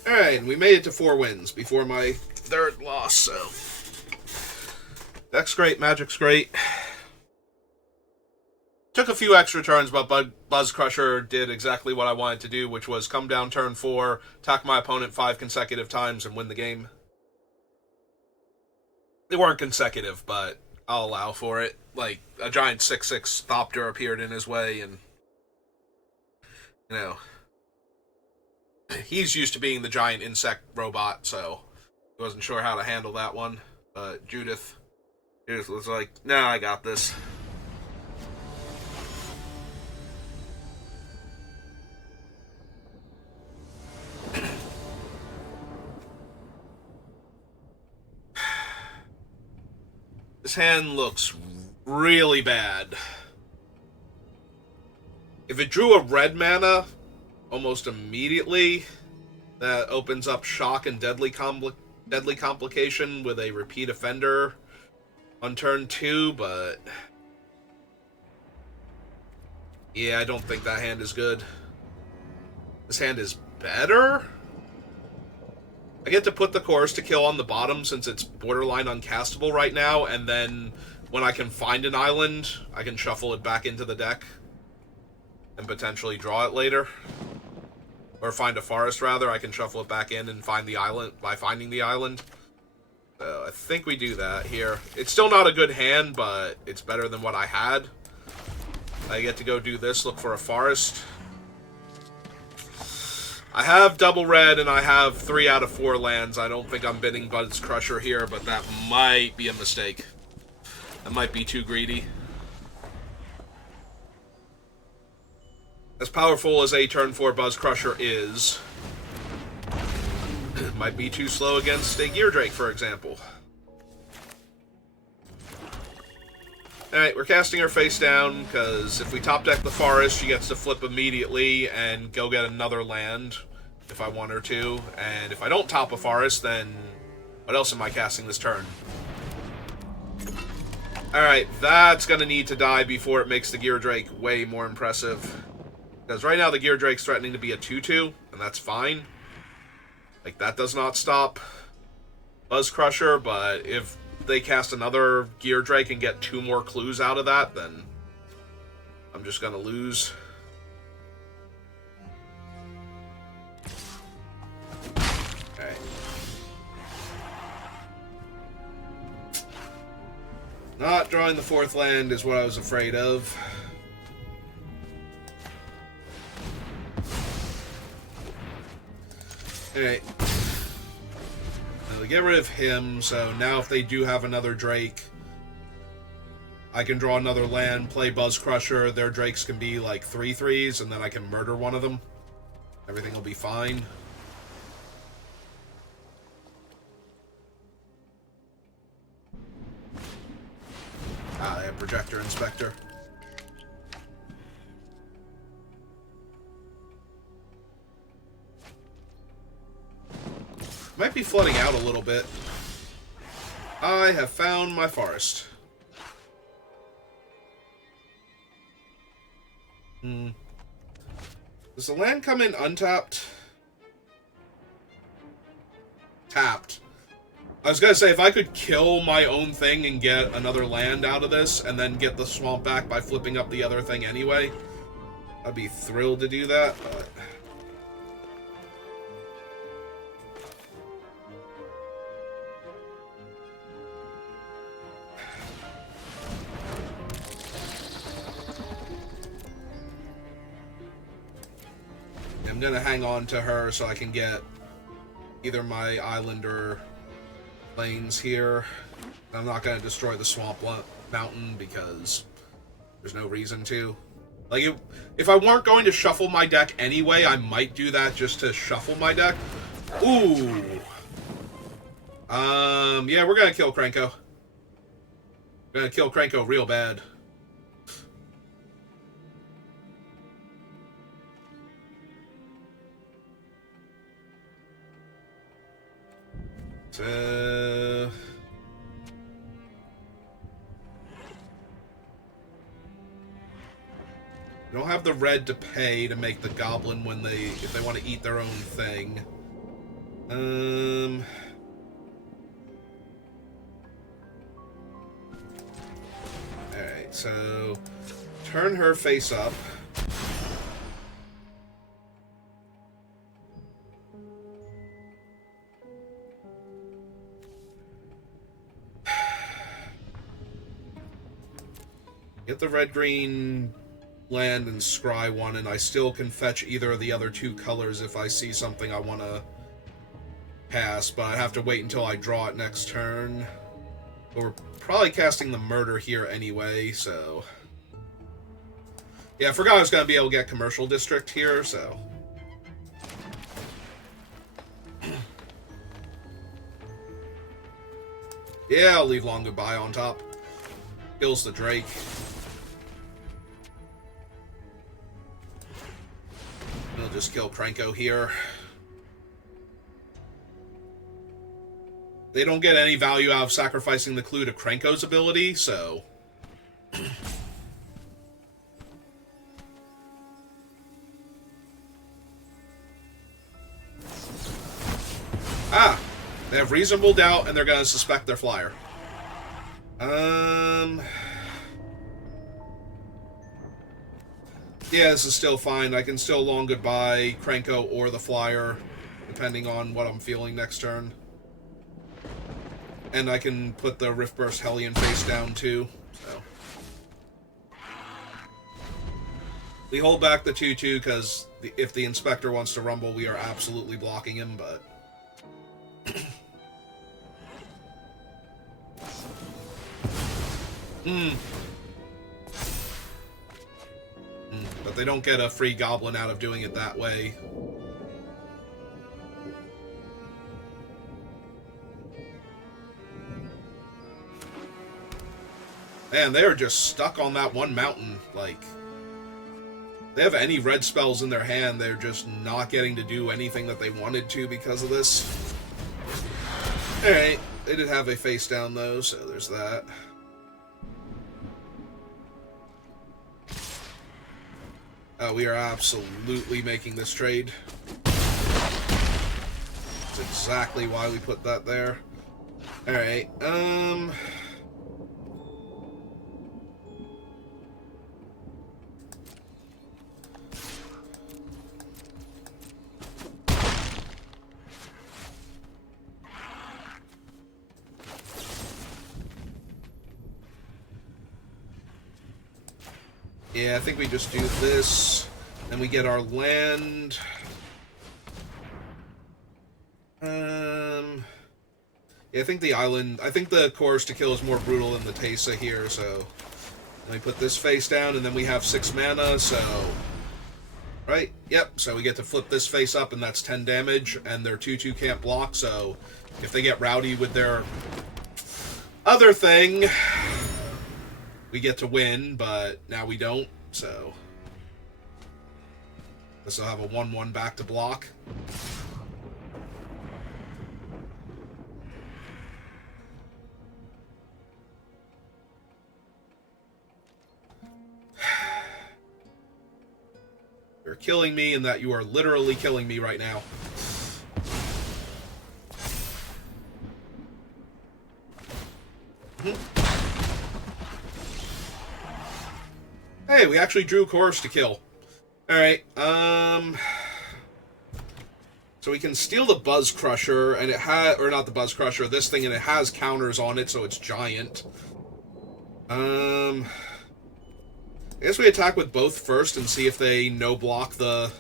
Alright, and we made it to 4 wins before my 3rd loss, so... Deck's great, Magic's great. Took a few extra turns, but Buzz Crusher did exactly what I wanted to do, which was come down turn 4, attack my opponent 5 consecutive times, and win the game. They weren't consecutive, but I'll allow for it. Like, a giant 6/6 Thopter appeared in his way, and... You know... He's used to being the giant insect robot, so... He wasn't sure how to handle that one. But Judith was like, nah, I got this. This hand looks really bad. If it drew a red mana almost immediately, that opens up Shock and Deadly Complication with a Repeat Offender on turn 2, but... Yeah, I don't think that hand is good. This hand is better? I get to put the Chorus to Kill on the bottom since it's borderline uncastable right now, and then when I can find an island, I can shuffle it back into the deck and potentially draw it later. Or find a forest, rather. I can shuffle it back in and find the island by finding the island. So I think we do that here. It's still not a good hand, but it's better than what I had. I get to go do this, look for a forest. I have double red, and I have 3 out of 4 lands. I don't think I'm bidding Buzz Crusher here, but that might be a mistake. That might be too greedy. As powerful as a turn 4 Buzz Crusher is, it might be too slow against a Gear Drake, for example. Alright, we're casting her face down, because if we top deck the forest, she gets to flip immediately and go get another land, if I want her to. And if I don't top a forest, then what else am I casting this turn? Alright, that's going to need to die before it makes the Gear Drake way more impressive. Because right now the Gear Drake's threatening to be a 2/2, and that's fine. Like, that does not stop Buzz Crusher, but if they cast another Gear Drake and get 2 more clues out of that, then I'm just gonna lose. Okay. Not drawing the 4th land is what I was afraid of. Alright. get rid of him, so now if they do have another Drake, I can draw another land, play Buzz Crusher, their Drakes can be like 3/3s, and then I can murder one of them. Everything will be fine. Ah, yeah, Projector Inspector. Might be flooding out a little bit. I have found my forest. Does the land come in untapped? Tapped. I was gonna say, if I could kill my own thing and get another land out of this, and then get the swamp back by flipping up the other thing anyway, I'd be thrilled to do that, but... I'm gonna hang on to her so I can get either my island or plains here. I'm not gonna destroy the swamp mountain because there's no reason to. Like, if I weren't going to shuffle my deck anyway, I might do that just to shuffle my deck. Ooh. Yeah, we're gonna kill Krenko. We're gonna kill Krenko real bad. So... they don't have the red to pay to make the goblin when if they want to eat their own thing. Alright, so turn her face up. Get the red-green land and scry one, and I still can fetch either of the other two colors if I see something I want to pass, but I have to wait until I draw it next turn. But we're probably casting the murder here anyway, so... yeah, I forgot I was going to be able to get Commercial District here, so... yeah, I'll leave Long Goodbye on top. Kills the Drake. We'll just kill Krenko here. They don't get any value out of sacrificing the clue to Krenko's ability, so... ah! They have reasonable doubt, and they're going to suspect their flyer. Yeah, this is still fine. I can still Long Goodbye Krenko or the flyer, depending on what I'm feeling next turn. And I can put the Riftburst Hellion face down, too. So. We hold back the 2/2, because if the Inspector wants to rumble, we are absolutely blocking him, but... But they don't get a free goblin out of doing it that way. Man, they are just stuck on that one mountain. Like, if they have any red spells in their hand, they're just not getting to do anything that they wanted to because of this. Alright, they did have a face down though, so there's that. Oh, we are absolutely making this trade. That's exactly why we put that there. Alright, yeah, I think we just do this, and we get our land. Yeah, I think the Chorus to Kill is more brutal than the Tesa here, so... Let me put this face down, and then we have 6 mana, so... Right? Yep, so we get to flip this face up, and that's 10 damage, and their 2/2 can't block, so... If they get rowdy with their... other thing... We get to win, but now we don't, so... This will have a 1/1 back to block. You're killing me, and that you are literally killing me right now. Hey, we actually drew Chorus to Kill. Alright, so we can steal the Buzz Crusher, and it has... Or not the Buzz Crusher, this thing, and it has counters on it, so it's giant. I guess we attack with both first and see if they no-block the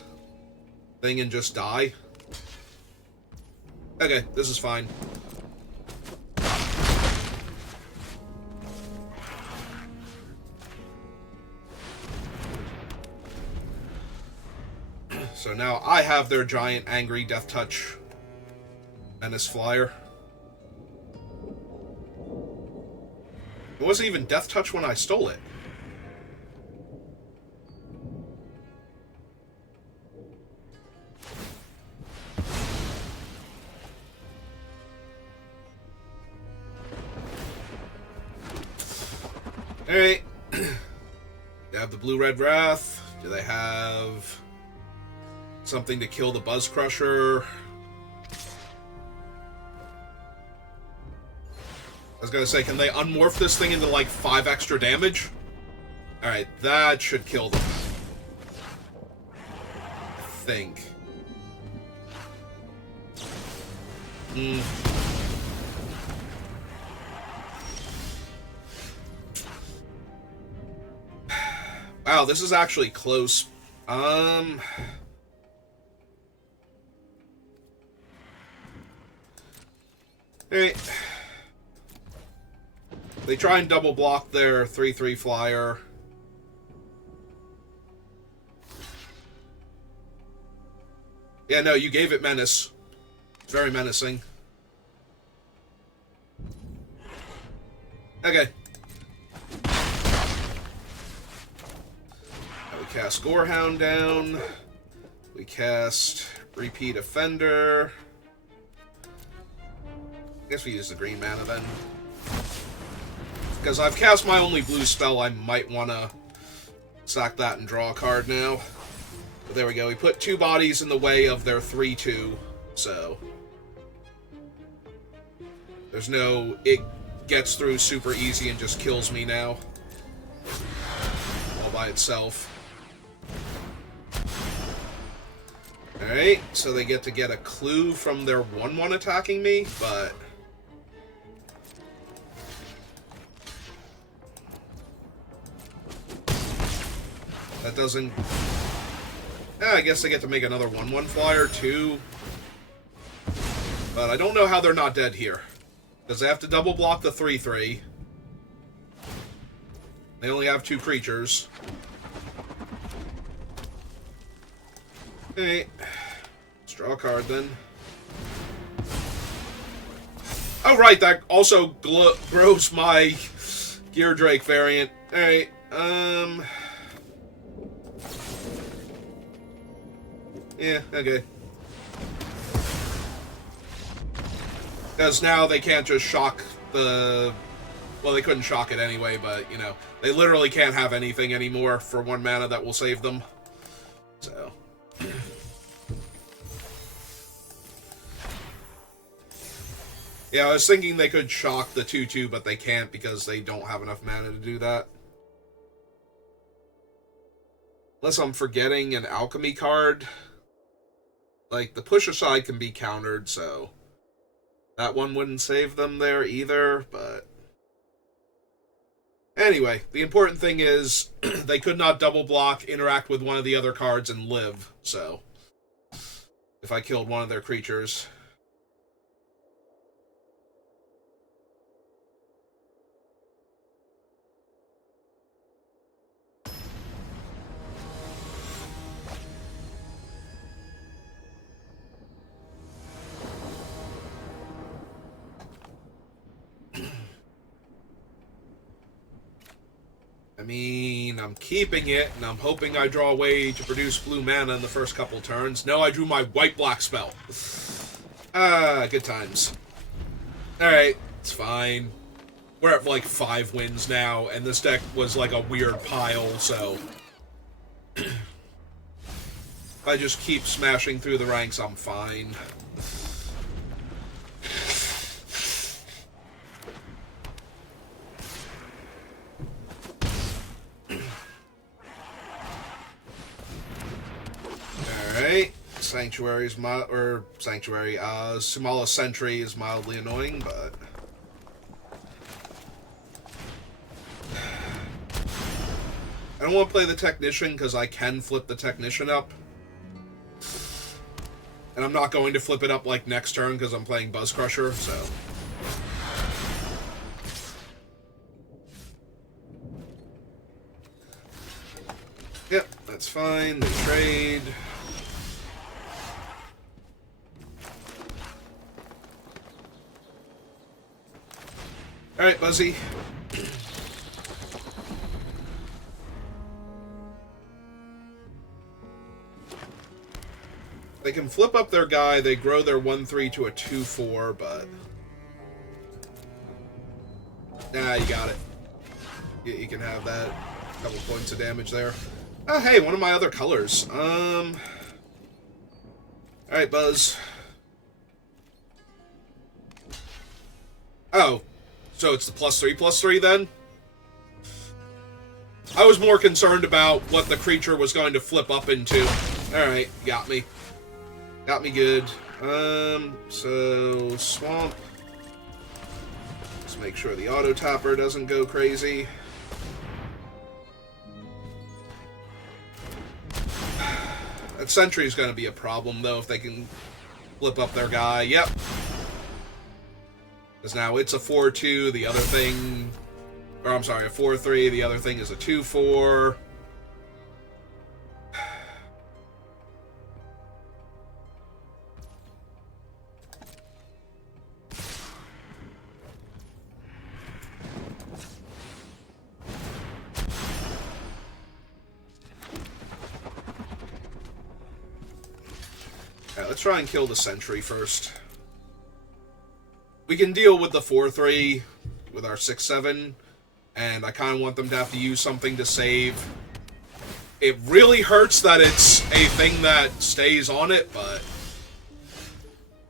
thing and just die. Okay, this is fine. So now I have their giant, angry Death Touch Menace Flyer. It wasn't even Death Touch when I stole it. Alright. They have the Blue-Red Wrath. Do they have something to kill the Buzz Crusher? I was gonna say, can they unmorph this thing into like 5 extra damage? Alright, that should kill them. I think. Wow, this is actually close. Alright. They try and double block their 3/3 flyer. Yeah, no, you gave it menace. It's very menacing. Okay. Now we cast Gorehound down. We cast Repeat Offender. I guess we use the green mana then. Because I've cast my only blue spell, I might want to sack that and draw a card now. But there we go. We put 2 bodies in the way of their 3/2, so... There's no... It gets through super easy and just kills me now. All by itself. Alright, so they get a clue from their 1/1 attacking me, but... That doesn't... Yeah, I guess they get to make another 1/1 flyer, too. But I don't know how they're not dead here. Because they have to double block the 3/3. They only have 2 creatures. Okay. Let's draw a card, then. Oh, right, that also grows my Gear Drake variant. Alright, yeah, okay. Because now they can't just shock the... Well, they couldn't shock it anyway, but, you know, they literally can't have anything anymore for 1 mana that will save them. So... Yeah, I was thinking they could shock the 2/2, but they can't because they don't have enough mana to do that. Unless I'm forgetting an Alchemy card. Like, the push aside can be countered, so... That one wouldn't save them there either, but... Anyway, the important thing is, they could not double block, interact with one of the other cards, and live, so... If I killed one of their creatures... mean, I'm keeping it, and I'm hoping I draw a way to produce blue mana in the first couple turns. No, I drew my white-black spell. Good times. Alright, it's fine. We're at, like, 5 wins now, and this deck was, like, a weird pile, so... if I just keep smashing through the ranks, I'm fine. Alright. Sanctuary is Sumala Sentry is mildly annoying, but... I don't want to play the Technician, because I can flip the Technician up. And I'm not going to flip it up, like, next turn, because I'm playing Buzz Crusher, so... Yep, that's fine. They trade. Alright, Buzzy. They can flip up their guy, they grow their 1-3 to a 2-4, but... Nah, you got it. You can have that. A couple points of damage there. Oh, hey, one of my other colors. Alright, Buzz. Oh. So it's the +3/+3 then? I was more concerned about what the creature was going to flip up into. Alright, got me. Got me good. So Swamp. Let's make sure the auto tapper doesn't go crazy. That Sentry's gonna be a problem though if they can flip up their guy. Yep. Because now it's a 4-2, the other thing... Or, I'm sorry, a 4-3, the other thing is a 2-4. Alright, let's try and kill the Sentry first. We can deal with the 4-3 with our 6-7, and I kind of want them to have to use something to save. It really hurts that it's a thing that stays on it, but...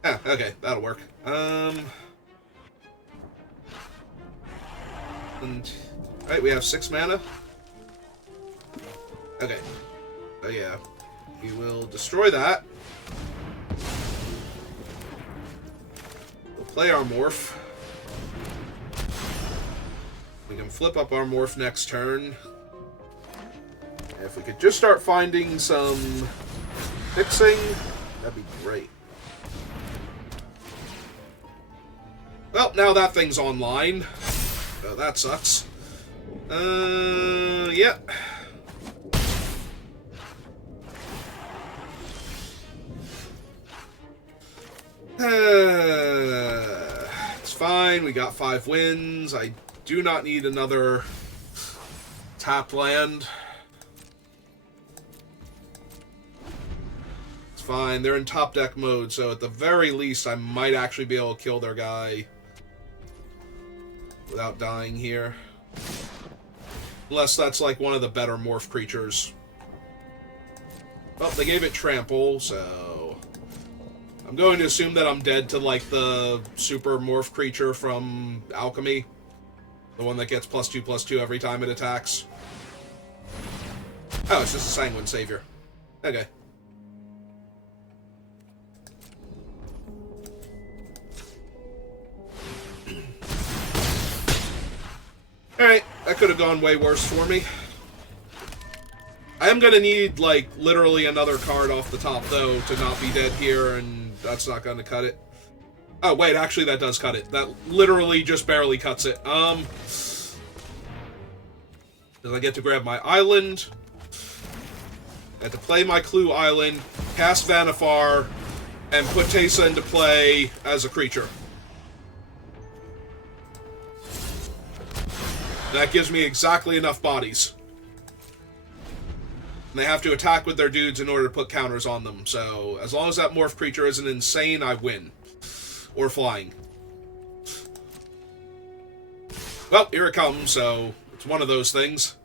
Yeah, okay, that'll work. And... Alright, we have 6 mana. Okay. Oh yeah. We will destroy that. Play our Morph. We can flip up our Morph next turn. And if we could just start finding some fixing, that'd be great. Well, now that thing's online. Oh, that sucks. Yeah. It's fine, we got 5 wins. I do not need another tap land. It's fine, they're in top deck mode, so at the very least I might actually be able to kill their guy without dying here. Unless that's like one of the better morph creatures. Well, they gave it trample, so... I'm going to assume that I'm dead to, like, the super morph creature from Alchemy. The one that gets +2/+2 every time it attacks. Oh, it's just a Sanguine Savior. Okay. Alright, that could have gone way worse for me. I am going to need, like, literally another card off the top, though, to not be dead here, and that's not going to cut it. Oh, wait, actually that does cut it. That literally just barely cuts it. Because I get to grab my island. I have to play my Clue Island, cast Vanifar, and put Teysa into play as a creature. That gives me exactly enough bodies. And they have to attack with their dudes in order to put counters on them. So, as long as that morph creature isn't insane, I win. Or flying. Well, here it comes, so it's one of those things.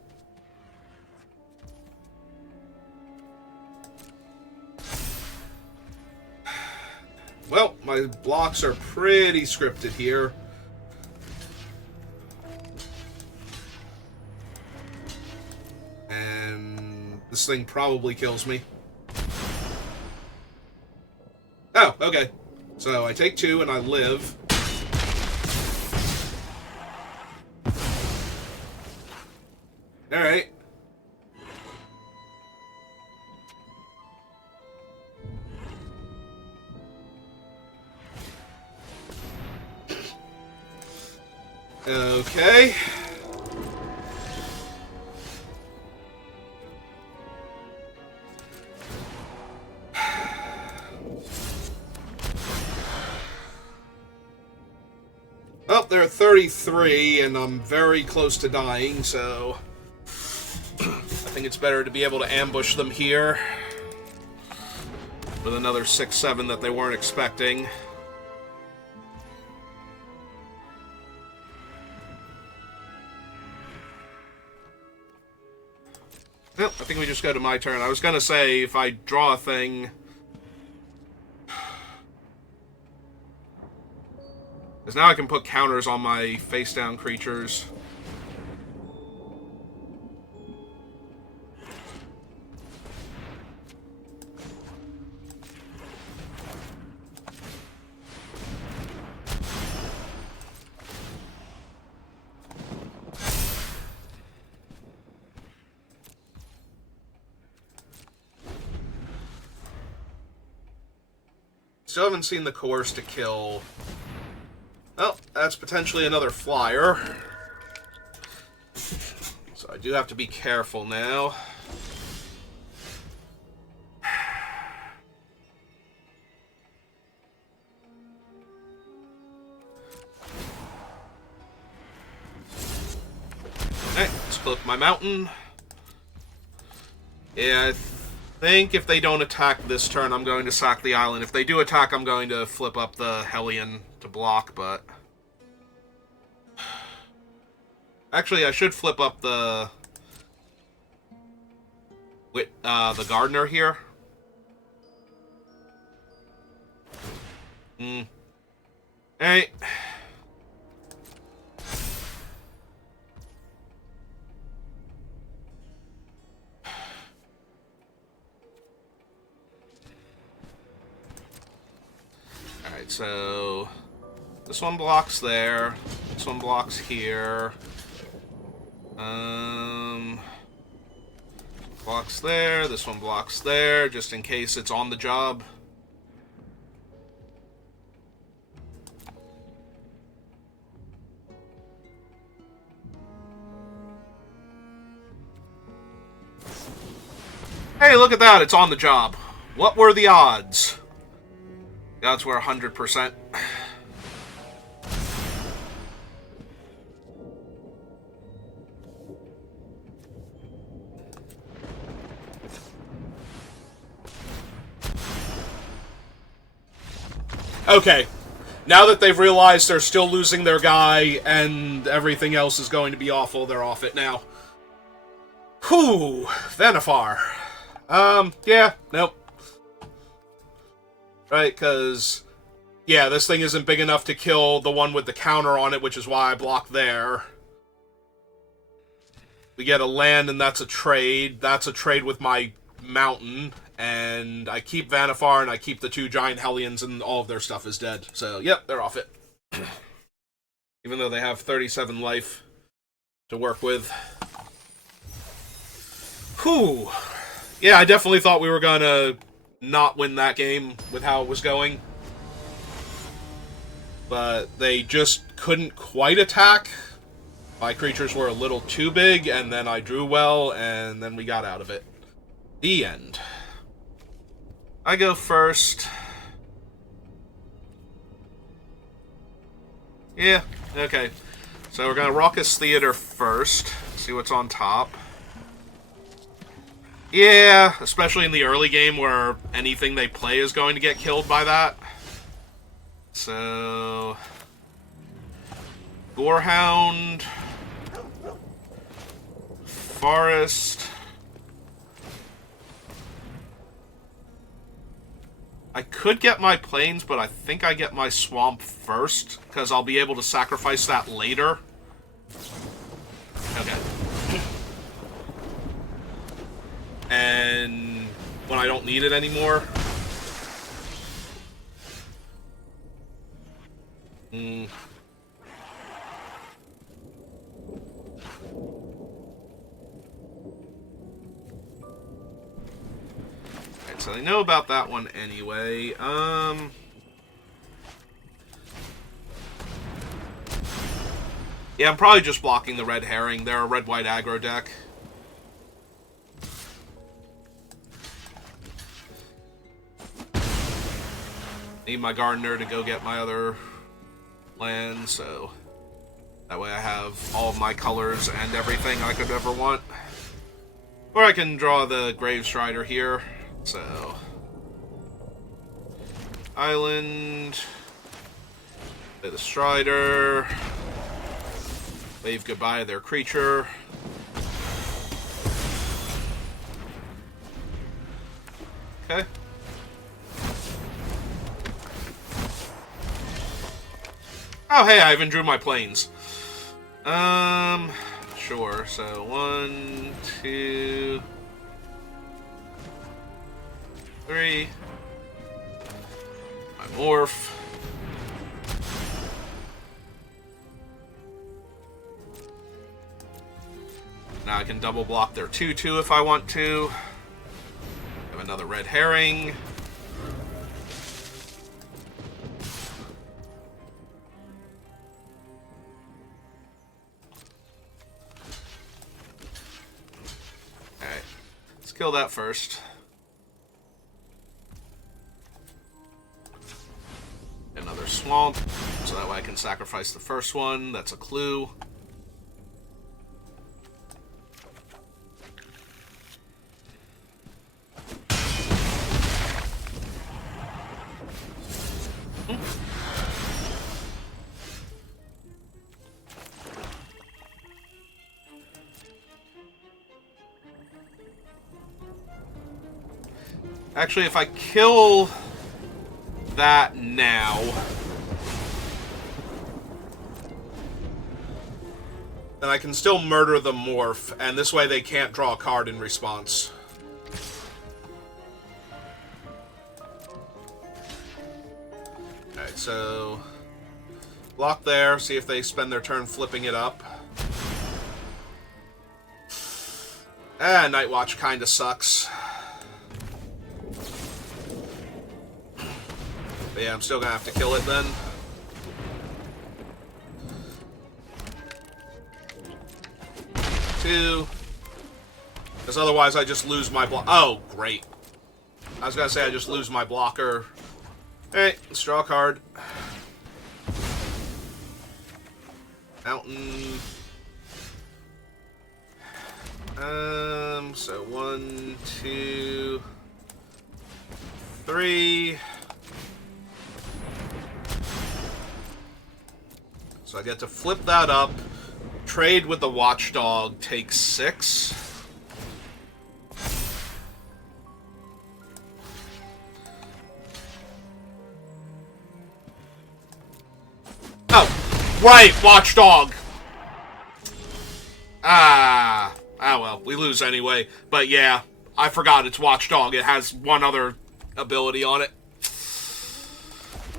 Well, my blocks are pretty scripted here. And this thing probably kills me. Oh, okay. So I take 2 and I live. Alright. Okay. Oh, they're at 33, and I'm very close to dying, so I think it's better to be able to ambush them here with another 6-7 that they weren't expecting. Well, I think we just go to my turn. I was gonna say, if I draw a thing... Because now I can put counters on my face-down creatures. Still haven't seen the Coerce to kill. Well, that's potentially another flyer. So I do have to be careful now. Alright, let's click my mountain. Yeah, I think if they don't attack this turn, I'm going to sack the island. If they do attack, I'm going to flip up the Hellion to block, but... Actually, I should flip up the Gardener here. Alright. Alright, so this one blocks there. This one blocks here. Blocks there. This one blocks there, just in case it's on the job. Hey, look at that, it's on the job. What were the odds? The odds were 100%. Okay, now that they've realized they're still losing their guy and everything else is going to be awful, they're off it now. Whew, Vanifar. Yeah, nope. Right, because, yeah, this thing isn't big enough to kill the one with the counter on it, which is why I blocked there. We get a land, and that's a trade. That's a trade with my mountain. And I keep Vanifar, and I keep the 2 giant Hellions, and all of their stuff is dead. So, yep, they're off it. Even though they have 37 life to work with. Whew. Yeah, I definitely thought we were gonna not win that game with how it was going. But they just couldn't quite attack. My creatures were a little too big, and then I drew well, and then we got out of it. The end. I go first. Yeah, okay. So we're going to Raucous Theater first. See what's on top. Yeah, especially in the early game where anything they play is going to get killed by that. So... Gorehound. Forest. I could get my Plains, but I think I get my Swamp first, because I'll be able to sacrifice that later. Okay. And when I don't need it anymore. Alright, so I know about that one anyway. Yeah, I'm probably just blocking the Red Herring. They're a red-white aggro deck. Need my Gardener to go get my other land, so that way I have all of my colors and everything I could ever want. Or I can draw the Grave Strider here, so... Island... Play the Strider... Wave goodbye to their creature. Okay. Oh, hey, I even drew my Plains. Sure. So, 1, 2, 3. My Morph. Now I can double block their 2/2 if I want to. Have another Red Herring. Alright. Let's kill that first. Another Swamp. So that way I can sacrifice the first one. That's a clue. Actually, if I kill that now, then I can still murder the Morph, and this way they can't draw a card in response. Alright, so... block there, see if they spend their turn flipping it up. Night Watch kinda sucks. But yeah, I'm still gonna have to kill it then. Two. Because otherwise I just lose my block. Oh, great. I was gonna say I just lose my blocker. Alright, let's draw a card. Mountain. So 1, 2, 3. So I get to flip that up, trade with the Watchdog, take 6. Oh, right, Watchdog. Ah, well, we lose anyway. But yeah, I forgot it's Watchdog. It has one other ability on it.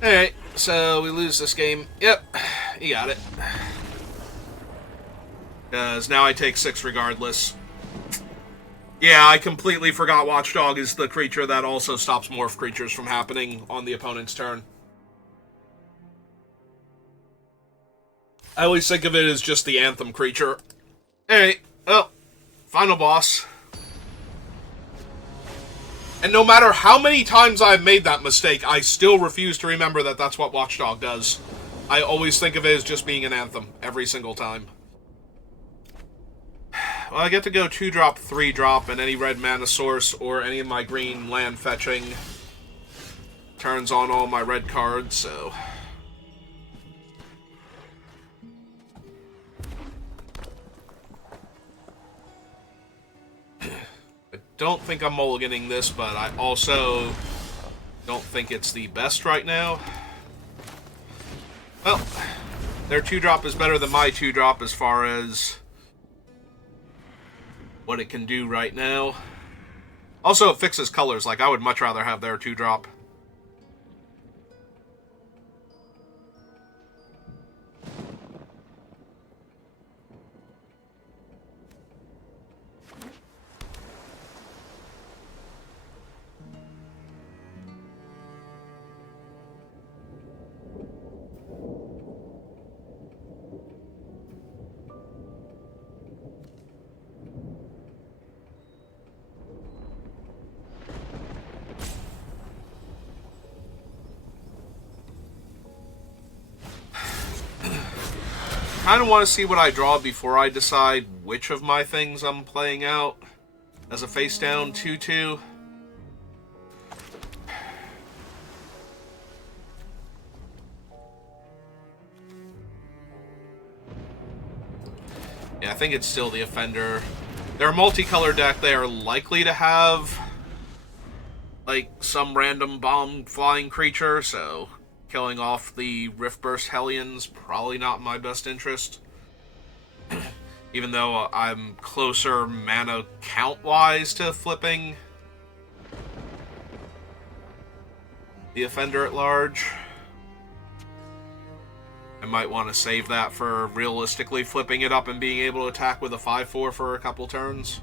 Alright, so we lose this game. Yep, you got it. Because now I take 6 regardless. Yeah, I completely forgot Watchdog is the creature that also stops Morph creatures from happening on the opponent's turn. I always think of it as just the Anthem creature. Alright, well, final boss. And no matter how many times I've made that mistake, I still refuse to remember that that's what Watchdog does. I always think of it as just being an Anthem every single time. Well, I get to go 2-drop, 3-drop, and any red mana source or any of my green land fetching turns on all my red cards, so... I don't think I'm mulliganing this, but I also don't think it's the best right now. Well, their 2-drop is better than my 2-drop as far as what it can do right now. Also, it fixes colors. Like, I would much rather have their 2-drop. Kind of want to see what I draw before I decide which of my things I'm playing out as a face down 2/2. Yeah, I think it's still the Offender. They're a multicolor deck. They are likely to have like some random bomb flying creature, so killing off the Riftburst Hellions, probably not in my best interest. Even though I'm closer mana count-wise to flipping the Offender at large. I might want to save that for realistically flipping it up and being able to attack with a 5/4 for a couple turns.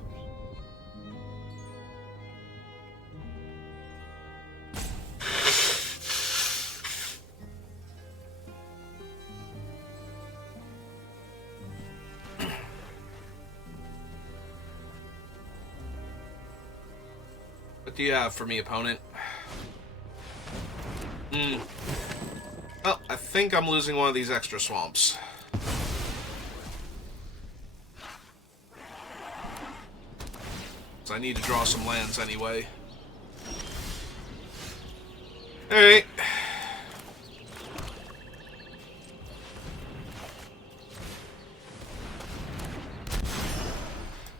What do you have for me, opponent? Well, I think I'm losing one of these extra swamps. So I need to draw some lands anyway. Alright.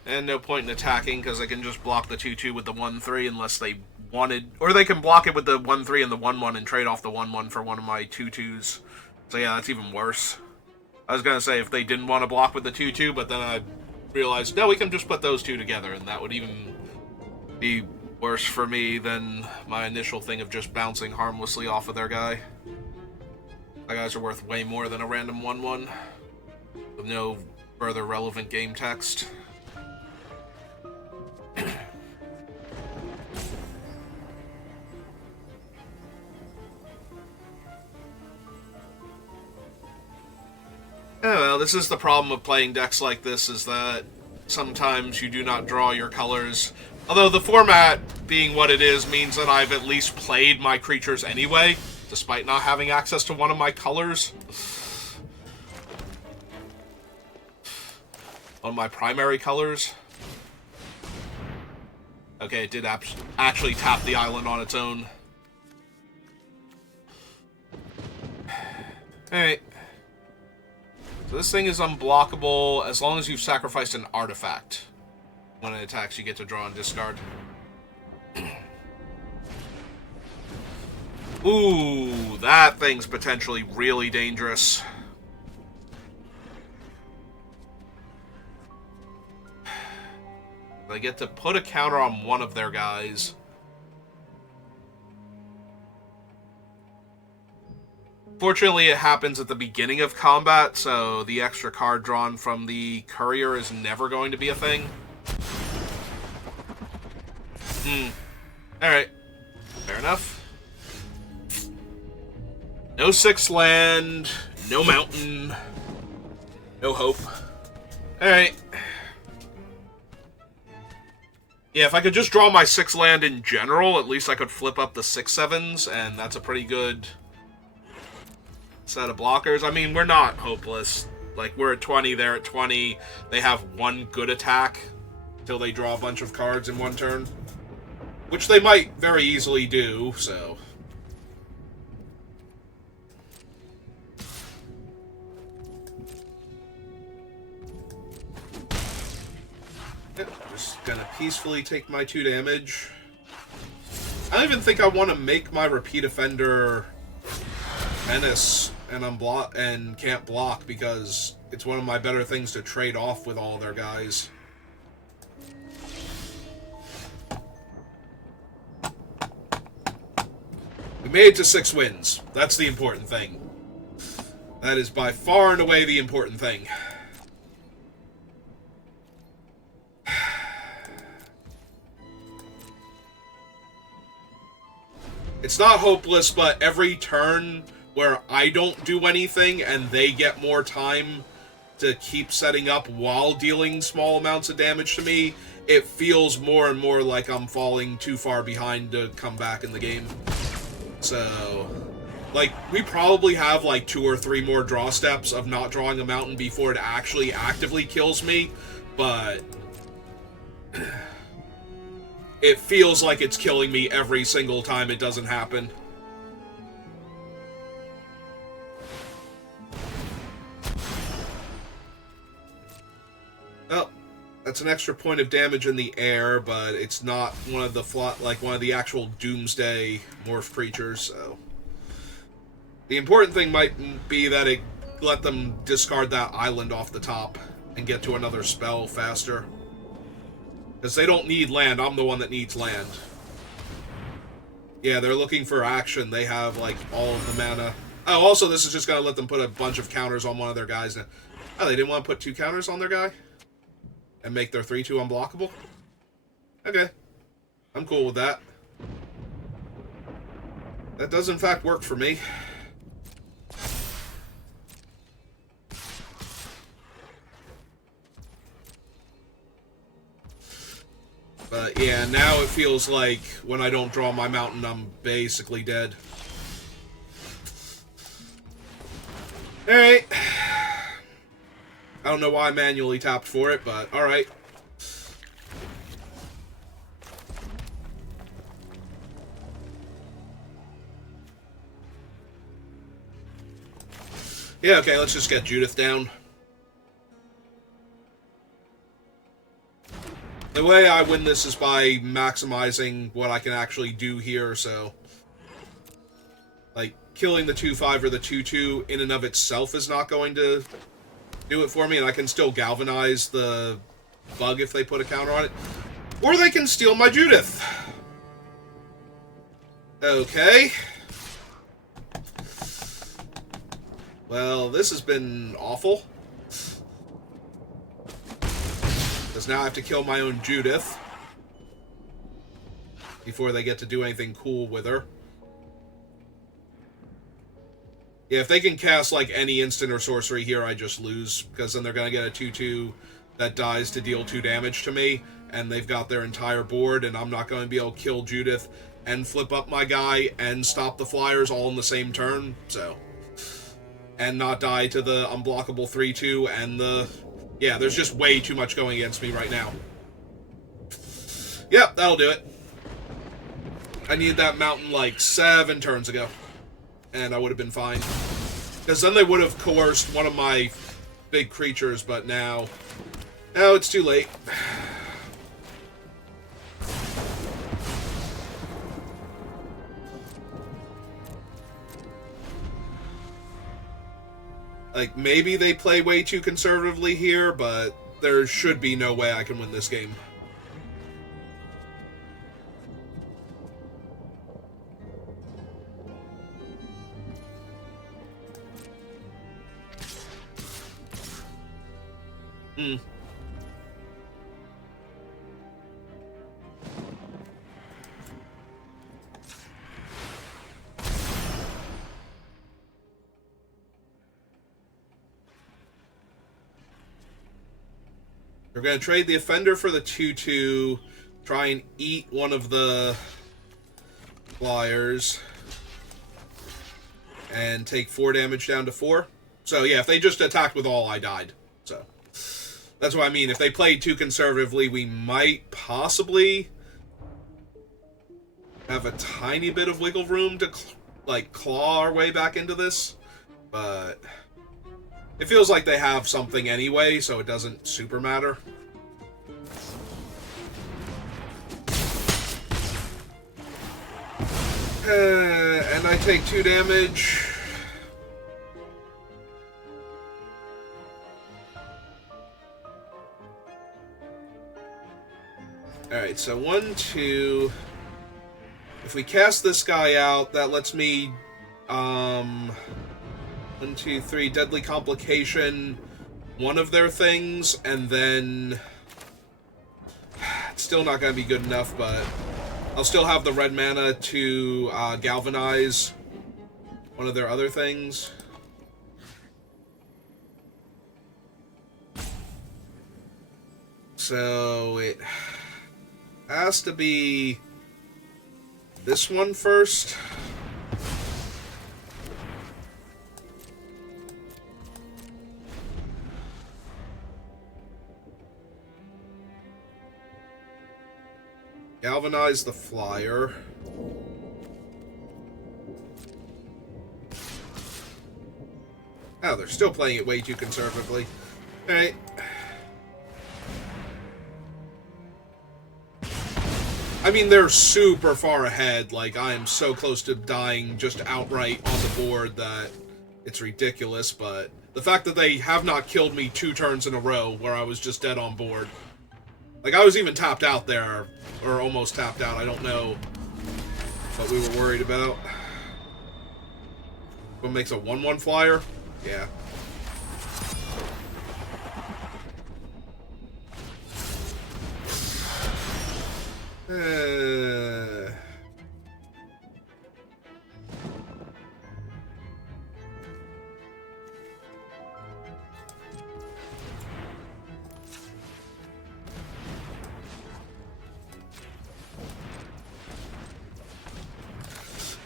And no point in attacking, because I can just block the 2/2 with the 1/3 unless they wanted... Or they can block it with the 1/3 and the 1/1 and trade off the 1/1 for one of my 2/2s. So yeah, that's even worse. I was going to say if they didn't want to block with the 2/2, but then I realized, no, we can just put those two together, and that would even be worse for me than my initial thing of just bouncing harmlessly off of their guy. That guys are worth way more than a random 1/1 with no further relevant game text. Oh, well, this is the problem of playing decks like this, is that sometimes you do not draw your colors. Although the format, being what it is, means that I've at least played my creatures anyway, despite not having access to one of my colors. One of my primary colors. Okay, it did actually tap the island on its own. Alright. So this thing is unblockable as long as you've sacrificed an artifact. When it attacks, you get to draw and discard. Ooh, that thing's potentially really dangerous. I get to put a counter on one of their guys. Fortunately, it happens at the beginning of combat, so the extra card drawn from the courier is never going to be a thing. Alright. Fair enough. No 6 land, no mountain, no hope. Alright. Yeah, if I could just draw my 6 land in general, at least I could flip up the 6/7s, and that's a pretty good set of blockers. I mean, we're not hopeless. Like, we're at 20, they're at 20. They have one good attack until they draw a bunch of cards in one turn. Which they might very easily do, so... Yep, just gonna peacefully take my 2 damage. I don't even think I want to make my Repeat Offender Menace and can't block, because it's one of my better things to trade off with all their guys. We made it to 6 wins. That's the important thing. That is by far and away the important thing. It's not hopeless, but every turn where I don't do anything and they get more time to keep setting up while dealing small amounts of damage to me, it feels more and more like I'm falling too far behind to come back in the game. So, like, we probably have like 2 or 3 more draw steps of not drawing a mountain before it actually actively kills me, but it feels like it's killing me every single time it doesn't happen. Well, that's an extra point of damage in the air, but it's not one of the actual Doomsday morph creatures, so... The important thing might be that it let them discard that island off the top and get to another spell faster. Because they don't need land, I'm the one that needs land. Yeah, they're looking for action. They have, like, all of the mana. Oh, also, this is just going to let them put a bunch of counters on one of their guys now. Oh, they didn't want to put 2 counters on their guy? And make their 3/2 unblockable? Okay. I'm cool with that. That does, in fact, work for me. But yeah, now it feels like when I don't draw my mountain, I'm basically dead. Alright. I don't know why I manually tapped for it, but alright. Yeah, okay, let's just get Judith down. The way I win this is by maximizing what I can actually do here, so... Like, killing the 2/5 or the 2/2 in and of itself is not going to do it for me, and I can still galvanize the bug if they put a counter on it. Or they can steal my Judith! Okay. Well, this has been awful. Because now I have to kill my own Judith before they get to do anything cool with her. Yeah, if they can cast, like, any instant or sorcery here, I just lose. Because then they're going to get a 2/2 that dies to deal 2 damage to me. And they've got their entire board, and I'm not going to be able to kill Judith and flip up my guy and stop the flyers all in the same turn. So... And not die to the unblockable 3/2 and the... Yeah, there's just way too much going against me right now. Yep, that'll do it. I needed that mountain like 7 turns ago. And I would have been fine. Because then they would have coerced one of my big creatures, but now... Now it's too late. Like, maybe they play way too conservatively here, but there should be no way I can win this game. Hmm. We're going to trade the Offender for the 2/2, try and eat one of the flyers, and take 4 damage down to 4. So yeah, if they just attacked with all, I died. So that's what I mean. If they played too conservatively, we might possibly have a tiny bit of wiggle room to like claw our way back into this, but it feels like they have something anyway, so it doesn't super matter. And I take 2 damage. Alright, so 1, 2... If we cast this guy out, that lets me, 1, 2, 3, Deadly Complication, one of their things, and then... It's still not going to be good enough, but I'll still have the red mana to galvanize one of their other things. So it has to be this one first. Galvanize the flyer. Oh, they're still playing it way too conservatively. Alright. I mean, they're super far ahead. Like, I am so close to dying just outright on the board that it's ridiculous, but the fact that they have not killed me 2 turns in a row where I was just dead on board. Like, I was even tapped out there, or almost tapped out. I don't know what we were worried about. What makes a 1/1 flyer? Yeah.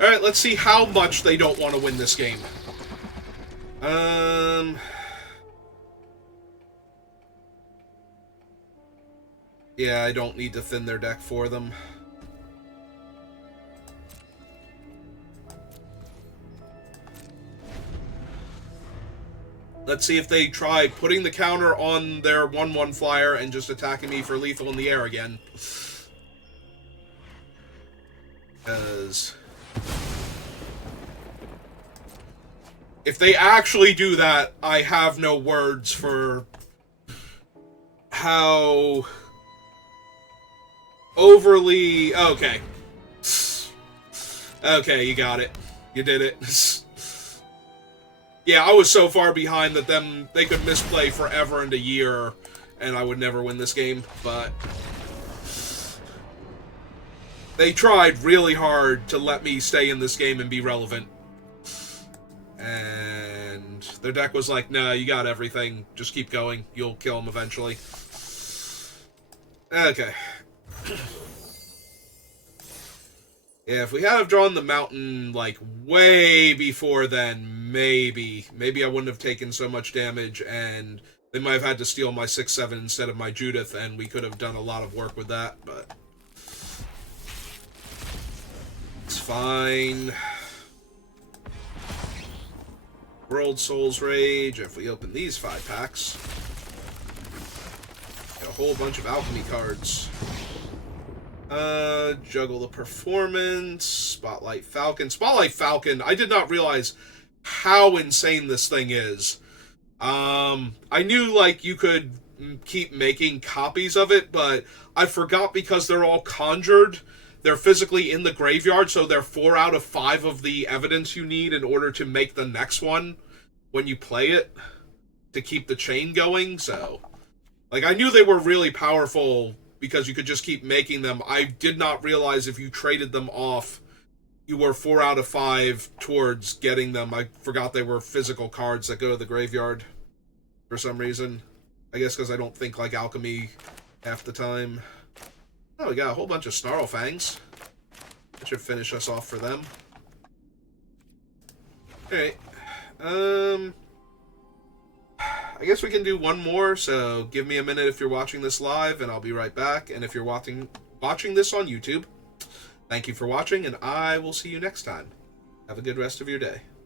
Alright, let's see how much they don't want to win this game. Yeah, I don't need to thin their deck for them. Let's see if they try putting the counter on their 1/1 flyer and just attacking me for lethal in the air again. Because if they actually do that, I have no words for how overly... Okay. Okay, you got it. You did it. Yeah, I was so far behind that they could misplay forever and a year, and I would never win this game, but they tried really hard to let me stay in this game and be relevant. And their deck was like, nah, you got everything. Just keep going. You'll kill them eventually. Okay. Yeah, if we had have drawn the mountain, like, way before then, maybe I wouldn't have taken so much damage, and they might have had to steal my 6/7 instead of my Judith, and we could have done a lot of work with that, but it's fine. World Soul's Rage. If we open these 5 packs, get a whole bunch of Alchemy cards. Juggle the Performance, Spotlight Falcon. Spotlight Falcon, I did not realize how insane this thing is. I knew, like, you could keep making copies of it, but I forgot because they're all conjured. They're physically in the graveyard, so they're 4 out of 5 of the evidence you need in order to make the next one when you play it, to keep the chain going, so... Like, I knew they were really powerful because you could just keep making them. I did not realize if you traded them off, you were 4 out of 5 towards getting them. I forgot they were physical cards that go to the graveyard for some reason. I guess because I don't think like Alchemy half the time. Oh, we got a whole bunch of Snarlfangs. That should finish us off for them. Alright. I guess we can do one more, so give me a minute if you're watching this live, and I'll be right back. And if you're watching this on YouTube, thank you for watching, and I will see you next time. Have a good rest of your day.